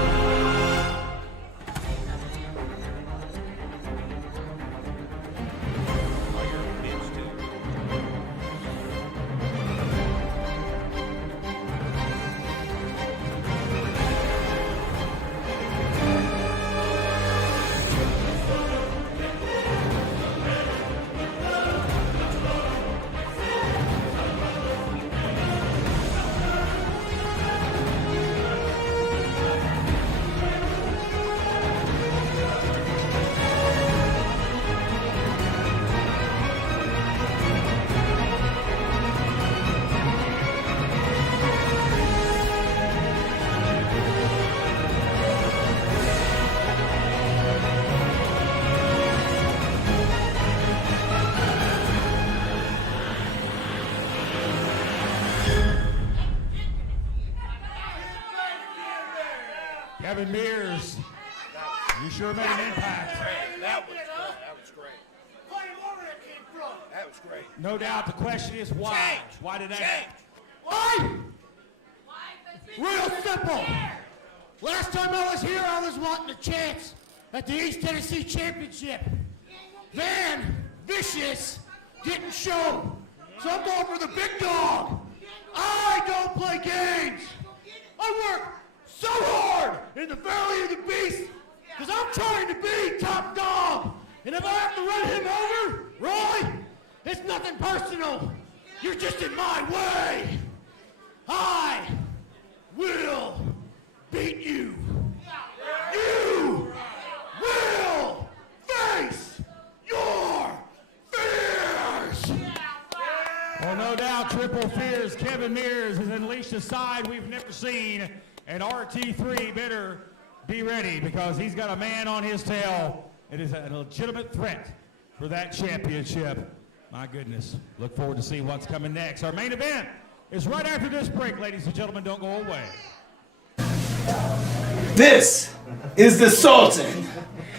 Kevin Mears, you sure made an impact. That was great. That was great. No doubt the question is why? Change. Why did that Change. Why? Real simple. Last time I was here, I was wanting a chance at the East Tennessee Championship. Van Vicious didn't show, so I'm going for the big dog. I don't play games. I work so hard in the Valley of the Beast because I'm trying to be top dog. And if I have to run him over, Roy, it's nothing personal. You're just in my way. I will beat you. You will face your fears. Well, no doubt, Triple Fears, Kevin Mears has unleashed a side we've never seen, and RT3 better be ready because he's got a man on his tail. It is a legitimate threat for that championship. My goodness. Look forward to seeing what's coming next. Our main event is right after this break, ladies and gentlemen. Don't go away. This is the Sultan,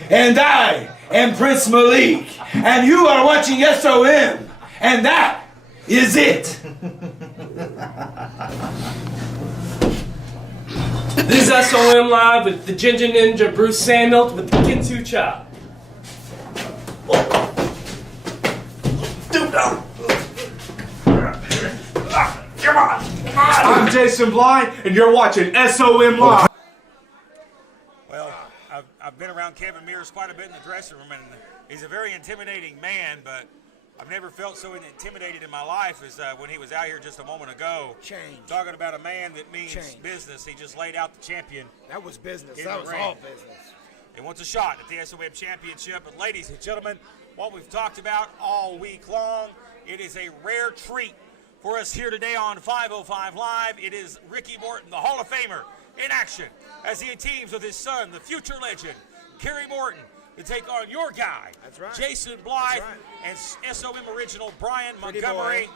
and I am Prince Malik, and you are watching SOM, and that is it. This is SOM Live with the Ginger Ninja Bruce Samuel with the Kinsu Chop. Come on! I'm Jason Blind, and you're watching SOM Live. Well, I've been around Kevin Mears quite a bit in the dressing room, and he's a very intimidating man, but I've never felt so intimidated in my life as when he was out here just a moment ago. Change. Talking about a man that means Change. business. He just laid out the champion. That was business. In That the was ring. all business. He wants a shot at the SOM Championship. But ladies and gentlemen, what we've talked about all week long, it is a rare treat for us here today on 505 Live. It is Ricky Morton, the Hall of Famer, in action as he teams with his son, the future legend, Kerry Morton, to take on your guy, That's right. Jason Blythe, That's and SOM original Brian Pretty Montgomery. boy.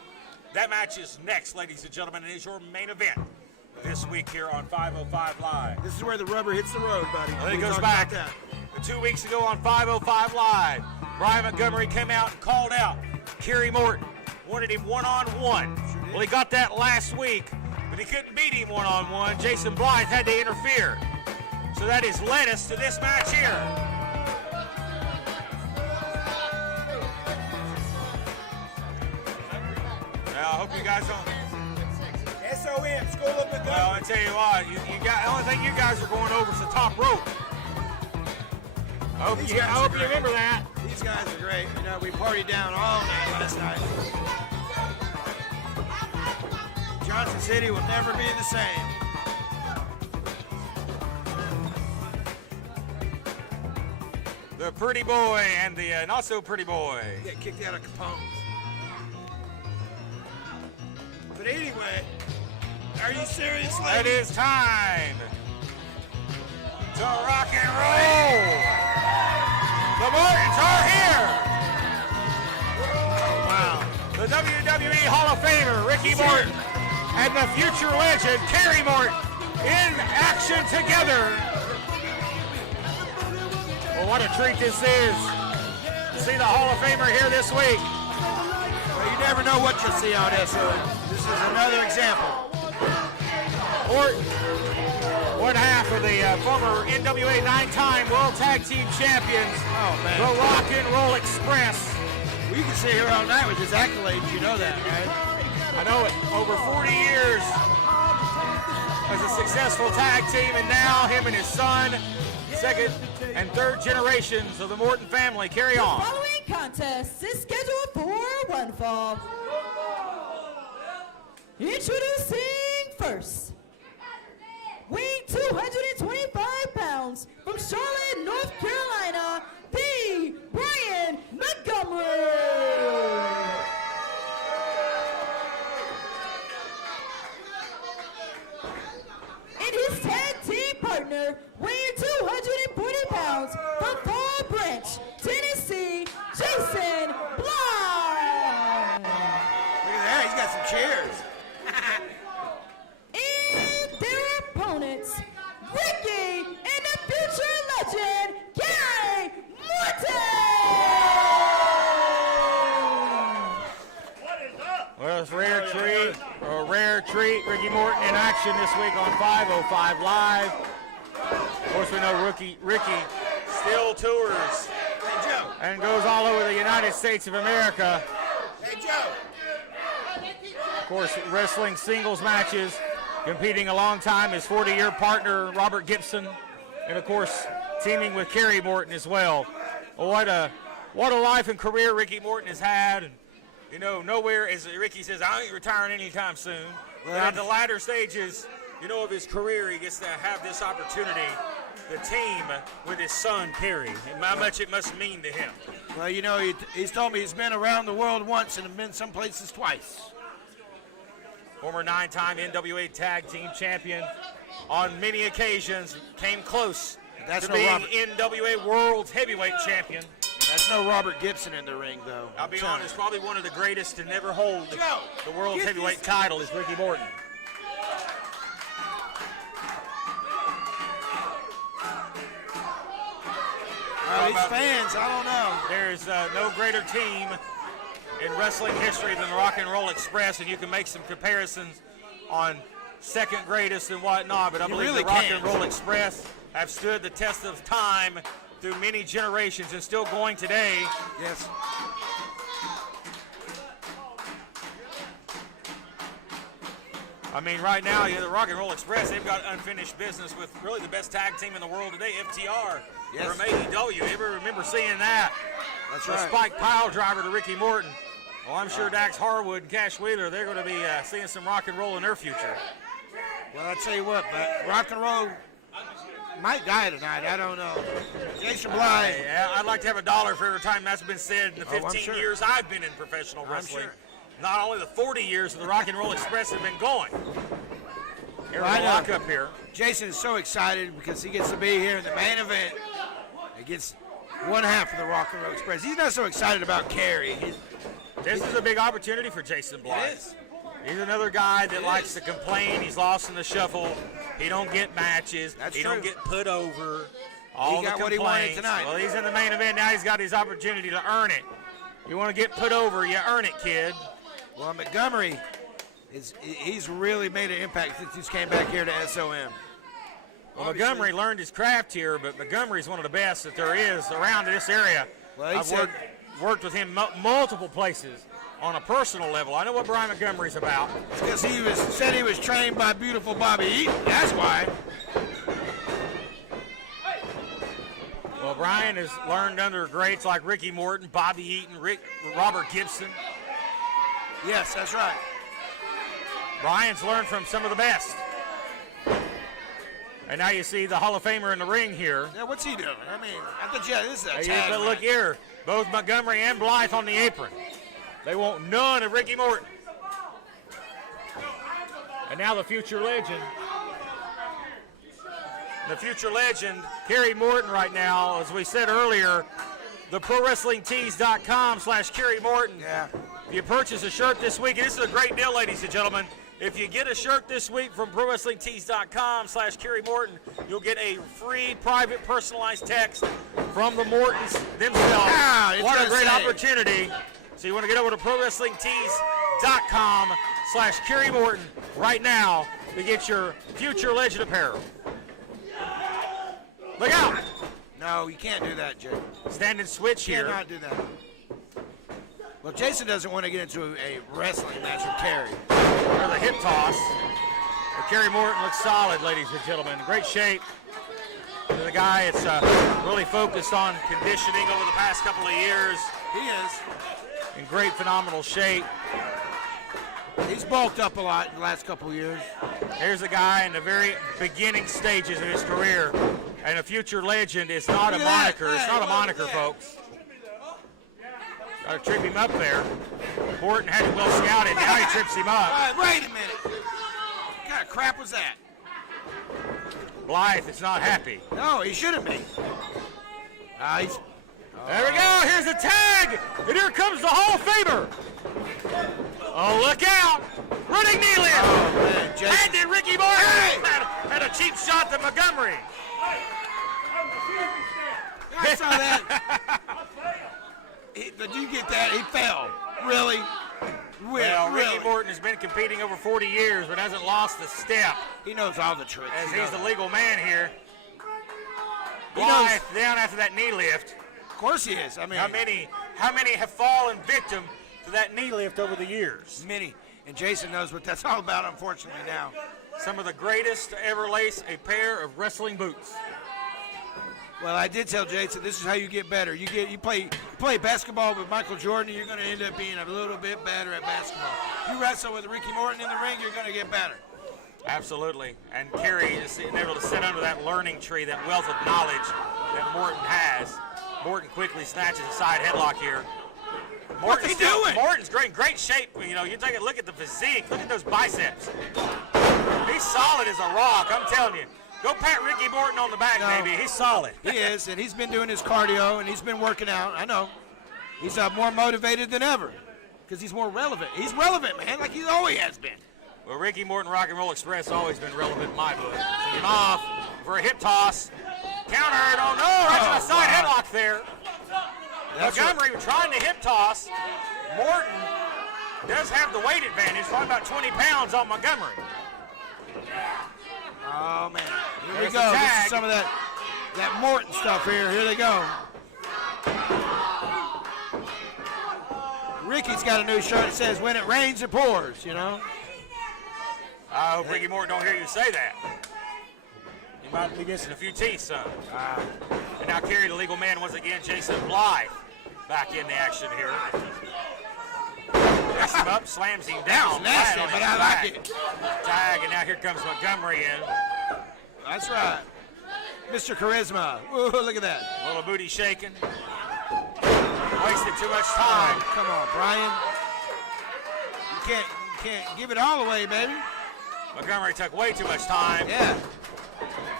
That match is next, ladies and gentlemen, and is your main event this week here on 505 Live. This is where the rubber hits the road, buddy. Well, it We goes talked back about that. 2 weeks ago on 505 Live. Brian Montgomery came out and called out Kerry Morton. Wanted him one-on-one. Well, he got that last week, but he couldn't beat him one-on-one. Jason Blythe had to interfere. So that has led us to this match here. Now, I hope you guys don't... SOM, School of the Well, I tell you what, you got, the only thing you guys are going over is the top rope. I hope you remember that. These guys are great. You know, we partied down all night last night. Johnson City will never be the same. The pretty boy and the not so pretty boy. Get kicked out of Capone. But anyway, are you serious, It lady? is time to rock and roll. The Mortons are here. Wow. The WWE Hall of Famer, Ricky Morton, and the future legend, Kerry Morton, in action together. Well, what a treat this is to see the Hall of Famer here this week. Well, you never know what you'll see on SOM. This is another example. Orton, one half of the former NWA 9-time World Tag Team Champions, the Rock and Roll Express. We can sit here all night with his accolades, you know that, right? I know it. Over 40 years as a successful tag team, and now him and his son, second and third generations of the Morton family. Carry on. The following contest is scheduled for one fall. Introducing first, weighing 225 pounds, from Charlotte, North Carolina, the Brian Montgomery. And his tag team partner, weighing 240 pounds, from Fall Branch, Tennessee, Jason Blythe. Look at that, he's got some chairs. And their opponents, Ricky So a rare treat, Ricky Morton in action this week on 505 Live. Of course, we know Ricky still tours and goes all over the United States of America. Hey, Joe. Of course, wrestling singles matches, competing a long time, his 40-year partner, Robert Gibson, and of course, teaming with Kerry Morton as well. What a life and career Ricky Morton has had. And, you know, nowhere, as Ricky says, I ain't retiring anytime soon. But at the latter stages, you know, of his career, he gets to have this opportunity, the team with his son, Kerry, and how much it must mean to him. Well, you know, he's told me he's been around the world once and been some places twice. Former 9-time NWA Tag Team Champion on many occasions, came close to being NWA World Heavyweight Champion. That's no Robert Gibson in the ring, though. I'll be honest, probably one of the greatest to never hold the World Heavyweight title is Ricky Morton. These fans, I don't know. There's no greater team in wrestling history than the Rock and Roll Express, and you can make some comparisons on second greatest and whatnot, but I believe the Rock and Roll Express have stood the test of time through many generations and still going today. Yes. I mean, right now, the Rock and Roll Express, they've got unfinished business with really the best tag team in the world today, FTR. Yes. From AEW. You ever remember seeing that? That's the right. Spike pile driver to Ricky Morton. Well, I'm sure Dax Harwood and Cash Wheeler, they're going to be seeing some rock and roll in their future. Well, I tell you what, but rock and roll might die tonight. I don't know. Jason Bly. I'd like to have $1 for every time that's been said in the 15 years I've been in professional wrestling. Sure. Not only the 40 years that the Rock and Roll Express have been going. Here's Well, a lock up here. Jason is so excited because he gets to be here in the main event. He gets one half of the Rock and Roll Express. He's not so excited about Kerry. This is a big opportunity for Jason Bly. It is. He's another guy that likes to complain. He's lost in the shuffle. He don't get matches. He don't get put over. All He got the what he wanted complaints. tonight. Well, he's in the main event now. He's got his opportunity to earn it. You want to get put over, you earn it, kid. Well, Montgomery, he's really made an impact since he's came back here to SOM. Well, Montgomery learned his craft here, but Montgomery's one of the best that there is around this area. Well, I've worked with him multiple places on a personal level. I know what Brian Montgomery's about. Because he said he was trained by beautiful Bobby Eaton. That's why. Well, Brian has learned under greats like Ricky Morton, Bobby Eaton, Robert Gibson. Yes, that's right. Brian's learned from some of the best. And now you see the Hall of Famer in the ring here. Yeah, what's he doing? I mean, I thought, this is a tag. But look here, both Montgomery and Blythe on the apron. They want none of Ricky Morton. And now the future legend. The future legend, Kerry Morton right now, as we said earlier, the ProWrestlingTees.com/Kerry Morton. Yeah. If you purchase a shirt this week, and this is a great deal, ladies and gentlemen, if you get a shirt this week from ProWrestlingTees.com/Kerry Morton, you'll get a free private personalized text from the Mortons themselves. What a great opportunity. So you want to get over to ProWrestlingTees.com/Kerry Morton right now to get your future legend apparel. Look out! No, you can't do that, Jay. Stand and switch You here. cannot do that. Well, Jason doesn't want to get into a wrestling match with Kerry. There's a hip toss. But Kerry Morton looks solid, ladies and gentlemen. Great shape. The guy that's really focused on conditioning over the past couple of years. He is. In great, phenomenal shape. He's bulked up a lot in the last couple of years. Here's a guy in the very beginning stages of his career. And a future legend is not a moniker. It's not a moniker, folks. Got to trip him up there. Morton had him well scouted. Now he trips him up. All right, wait a minute. What kind of crap was that? Blythe is not happy. No, he shouldn't be. There we go. Here's the tag. And here comes the Hall of Famer. Oh, look out. Running knee lift. Oh, man, Jason. And then Ricky Morton had a cheap shot to Montgomery. I saw that. Did you get that? He fell. Really? Well, Ricky Morton has been competing over 40 years, but hasn't lost a step. He knows all the tricks. As he's the legal man here. He knows. Blythe down after that knee lift. Of course he is. I mean, How many have fallen victim to that knee lift over the years? many. And Jason knows what that's all about, unfortunately, now. Some of the greatest to ever lace a pair of wrestling boots. Well, I did tell Jason this is how you get better. You play basketball with Michael Jordan, you're going to end up being a little bit better at basketball. You wrestle with Ricky Morton in the ring, you're going to get better. Absolutely. And Kerry is able to sit under that learning tree, that wealth of knowledge that Morton has. Morton quickly snatches a side headlock here. What's he doing? Morton's great shape. You know, you take a look at the physique. Look at those biceps. He's solid as a rock, I'm telling you. Go pat Ricky Morton on the back, baby. He's solid. He is, and he's been doing his cardio, and he's been working out. I know. He's more motivated than ever because he's more relevant. He's relevant, man, like he always has been. Well, Ricky Morton Rock and Roll Express has always been relevant in my book. Send him off for a hip toss. Countered. Oh, no. That's a side headlock there. Montgomery trying to hip toss. Morton does have the weight advantage, probably about 20 pounds on Montgomery. Oh, man. Here There's we go. This is some of that Morton stuff here. Here they go. Ricky's got a new shirt that says, when it rains, it pours, you know. I hope Ricky Morton don't hear you say that. You might be missing a few teeth, son. And now Kerry, the legal man, once again, Jason Blythe, back in the action here. Picks him up, slams him down. Nasty, but I like it. Tag, and now here comes Montgomery in. That's right. Mr. Charisma. Ooh, look at that. A little booty shaking. Wasted too much time. Come on, Brian. You can't give it all away, baby. Montgomery took way too much time. Yeah.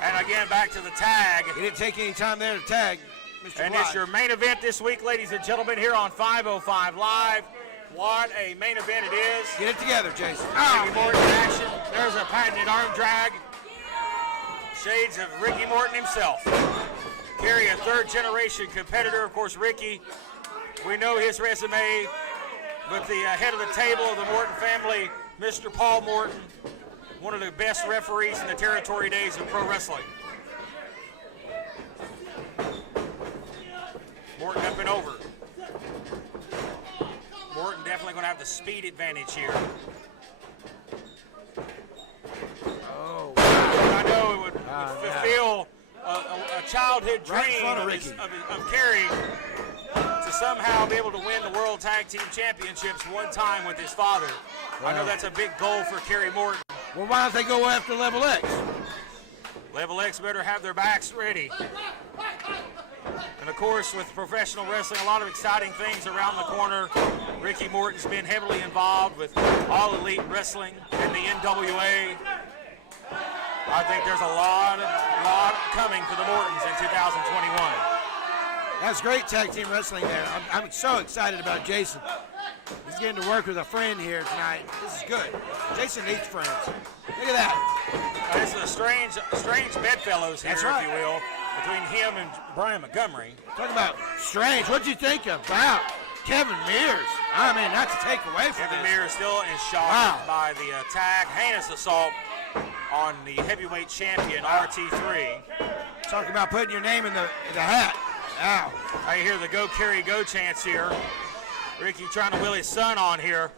And again, back to the tag. He didn't take any time there to tag Mr. And Blythe. it's your main event this week, ladies and gentlemen, here on 505 Live. What a main event it is. Get it together, Jason. Ricky Morton in action. There's a patented arm drag. Shades of Ricky Morton himself. Kerry, a third-generation competitor. Of course, Ricky, we know his resume, but the head of the table of the Morton family, Mr. Paul Morton, one of the best referees in the territory days of pro wrestling. Morton up and over. Morton definitely going to have the speed advantage here. Oh. I know it would fulfill a childhood dream of Kerry to somehow be able to win the World Tag Team Championships one time with his father. I know that's a big goal for Kerry Morton. Well, why don't they go after Level X? Level X better have their backs ready. And of course, with professional wrestling, a lot of exciting things around the corner. Ricky Morton's been heavily involved with All Elite Wrestling and the NWA. I think there's a lot coming for the Mortons in 2021. That's great tag team wrestling there. I'm so excited about Jason. He's getting to work with a friend here tonight. This is good. Jason needs friends. Look at that. This is a strange bedfellows here, That's right. if you will, between him and Brian Montgomery. Talk about strange. What'd you think about Kevin Mears? I mean, not to take away from Kevin this. Mears still in shock by the attack, heinous assault on the heavyweight champion RT3. Talking about putting your name in the hat. Ow. I hear the go Kerry go chants here. Ricky trying to will his son on here.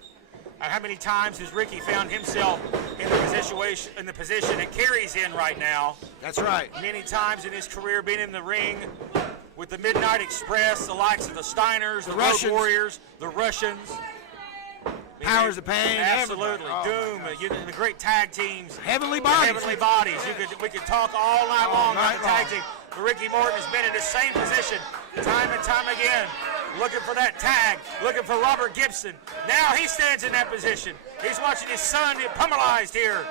And how many times has Ricky found himself in the position that Kerry's in right now? That's right. Many times in his career, being in the ring with the Midnight Express, the likes of the Steiners, the Road Russians. Warriors, the Russians. Powers of Pain. Absolutely. everybody. Doom, the great tag teams. Heavenly Bodies. Heavenly Bodies. We could talk all night long about the tag team. But Ricky Morton has been in the same position time and time again, looking for that tag, looking for Robert Gibson. Now he stands in that position. He's watching his son get pummelized here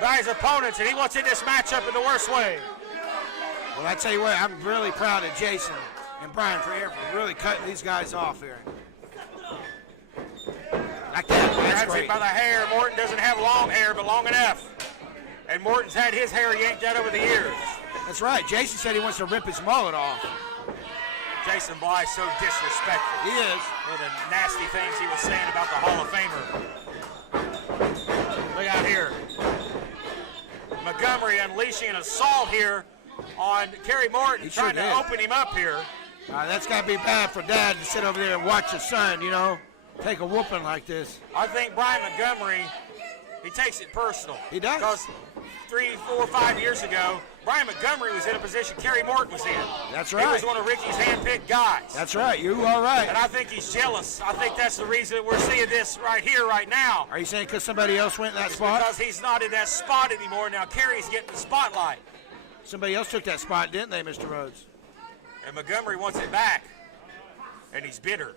by his opponents, and he wants in this matchup in the worst way. Well, I tell you what, I'm really proud of Jason and Brian for really cutting these guys off here. Like that. That's Grabs great. him by the hair. Morton doesn't have long hair, but long enough. And Morton's had his hair yanked out over the years. That's right. Jason said he wants to rip his mullet off. Jason Bly so disrespectful. He is. All the nasty things he was saying about the Hall of Famer. Look out here. Montgomery unleashing an assault here on Kerry Morton, trying to open him up here. That's got to be bad for Dad to sit over there and watch his son, you know, take a whooping like this. I think Brian Montgomery, he takes it personal. He does. Because 3, 4, 5 years ago, Brian Montgomery was in a position Kerry Morton was in. That's right. He was one of Ricky's hand-picked guys. That's right. You are right. And I think he's jealous. I think that's the reason we're seeing this right here, right now. Are you saying because somebody else went in that spot? Because he's not in that spot anymore. Now Kerry's getting the spotlight. Somebody else took that spot, didn't they, Mr. Rhodes? And Montgomery wants it back. And he's bitter.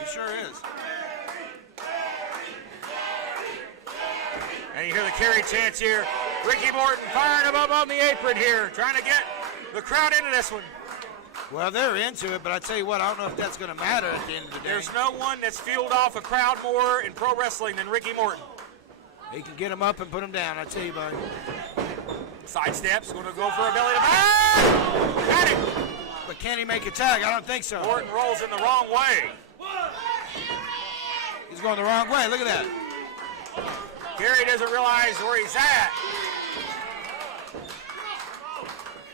He sure is. And you hear the Kerry chants here. Ricky Morton firing him up on the apron here, trying to get the crowd into this one. Well, they're into it, but I tell you what, I don't know if that's going to matter at the end of the day. There's no one that's fueled off a crowd more in pro wrestling than Ricky Morton. He can get him up and put him down, I tell you, buddy. Sidesteps, going to go for a belly to back. Got him. But can he make a tag? I don't think so. Morton rolls in the wrong way. He's going the wrong way. Look at that. Kerry doesn't realize where he's at.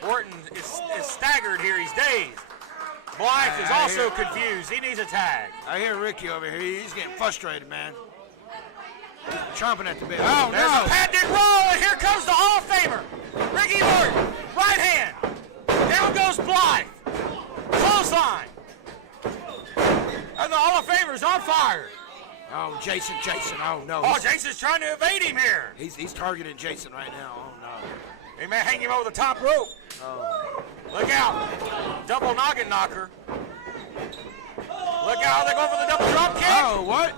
Morton is staggered here. He's dazed. Blythe is also confused. He needs a tag. I hear Ricky over here. He's getting frustrated, man. Chomping at the bit. Oh, There's no. a patented roll, and here comes the Hall of Famer. Ricky Morton, right hand. Down goes Blythe. Clothesline. And the Hall of Famer's on fire. Oh, Jason. Oh, no. Oh, Jason's trying to evade him here. He's targeting Jason right now. Oh, no. He may hang him over the top rope. Oh. Look out. Double noggin knocker. Look out. They're going for the double drop kick. Oh, what?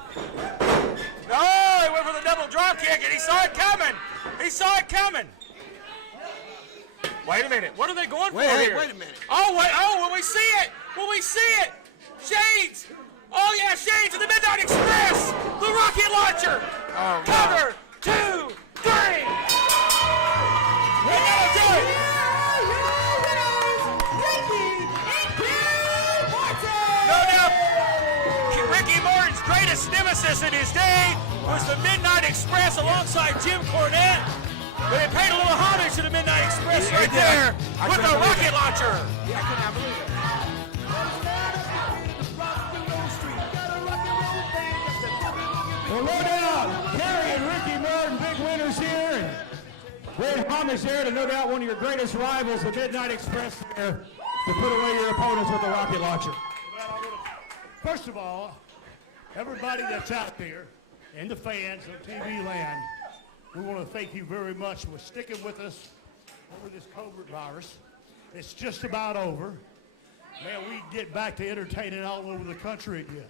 No, he went for the double drop kick, and he saw it coming. He saw it coming. Wait a minute. What are they going for here? Wait a minute. Oh, wait. Oh, will we see it? Will we see it? Shades. Oh, yeah, Shades of the Midnight Express. The rocket launcher. Oh, no. Cover. 2, 3. They gotta do it. No doubt, Ricky Morton's greatest nemesis in his day was the Midnight Express alongside Jim Cornette. But they paid a little homage to the Midnight Express right there with the rocket launcher. Yeah, I could not believe it. Well, no doubt, Kerry and Ricky Morton, big winners here. And great homage there to no doubt one of your greatest rivals, the Midnight Express there, to put away your opponents with the rocket launcher. First of all, everybody that's out there and the fans of TV land, we want to thank you very much for sticking with us over this COVID virus. It's just about over. Man, we get back to entertaining all over the country again.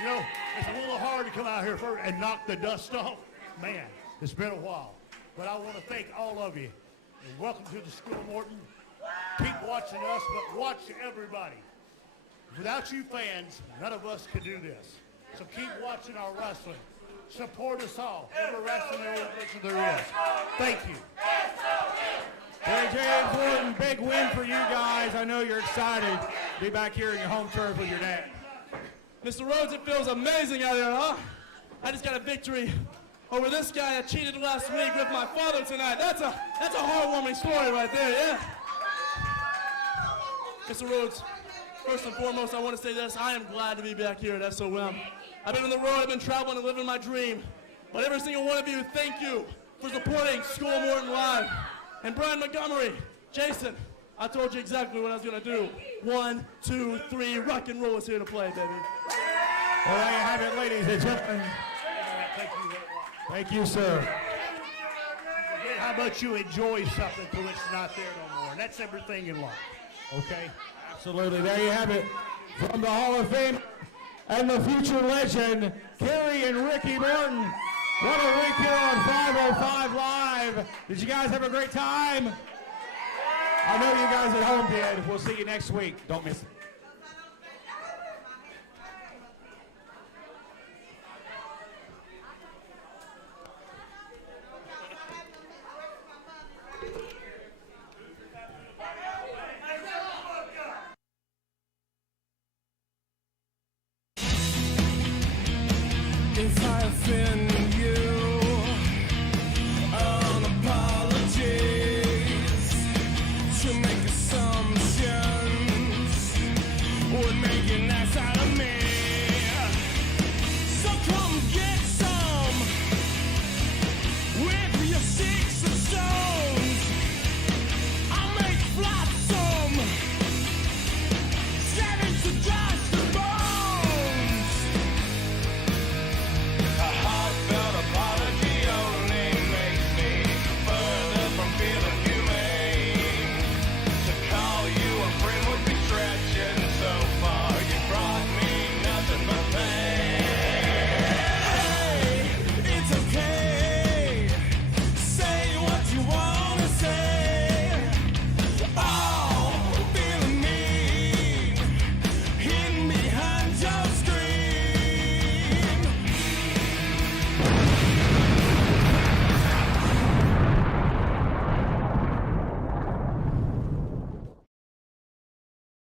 You know, it's a little hard to come out here first and knock the dust off. Man, it's been a while. But I want to thank all of you. And welcome to the School of Morton. Keep watching us, but watch everybody. Without you fans, none of us could do this. So keep watching our wrestling. Support us all. Every wrestling organization there is. Thank you. AJ Morton, big win for you guys. I know you're excited to be back here in your home turf with your dad. Mr. Rhodes, it feels amazing out there, huh? I just got a victory over this guy that cheated last week with my father tonight. That's a heartwarming story right there, yeah? Mr. Rhodes, first and foremost, I want to say this. I am glad to be back here at SOM. I've been on the road, I've been traveling and living my dream. But every single one of you, thank you for supporting School of Morton Live. And Brian Montgomery, Jason, I told you exactly what I was going to do. 1, 2, 3, rock and roll is here to play, baby. Well, there you have it, ladies and gentlemen. Thank you very much. Thank you, sir. How about you enjoy something till it's not there no more? And that's everything in life, okay? Absolutely. There you have it. From the Hall of Fame and the future legend, Kerry and Ricky Morton. What a week here on 505 Live. Did you guys have a great time? I know you guys at home did. We'll see you next week. Don't miss it.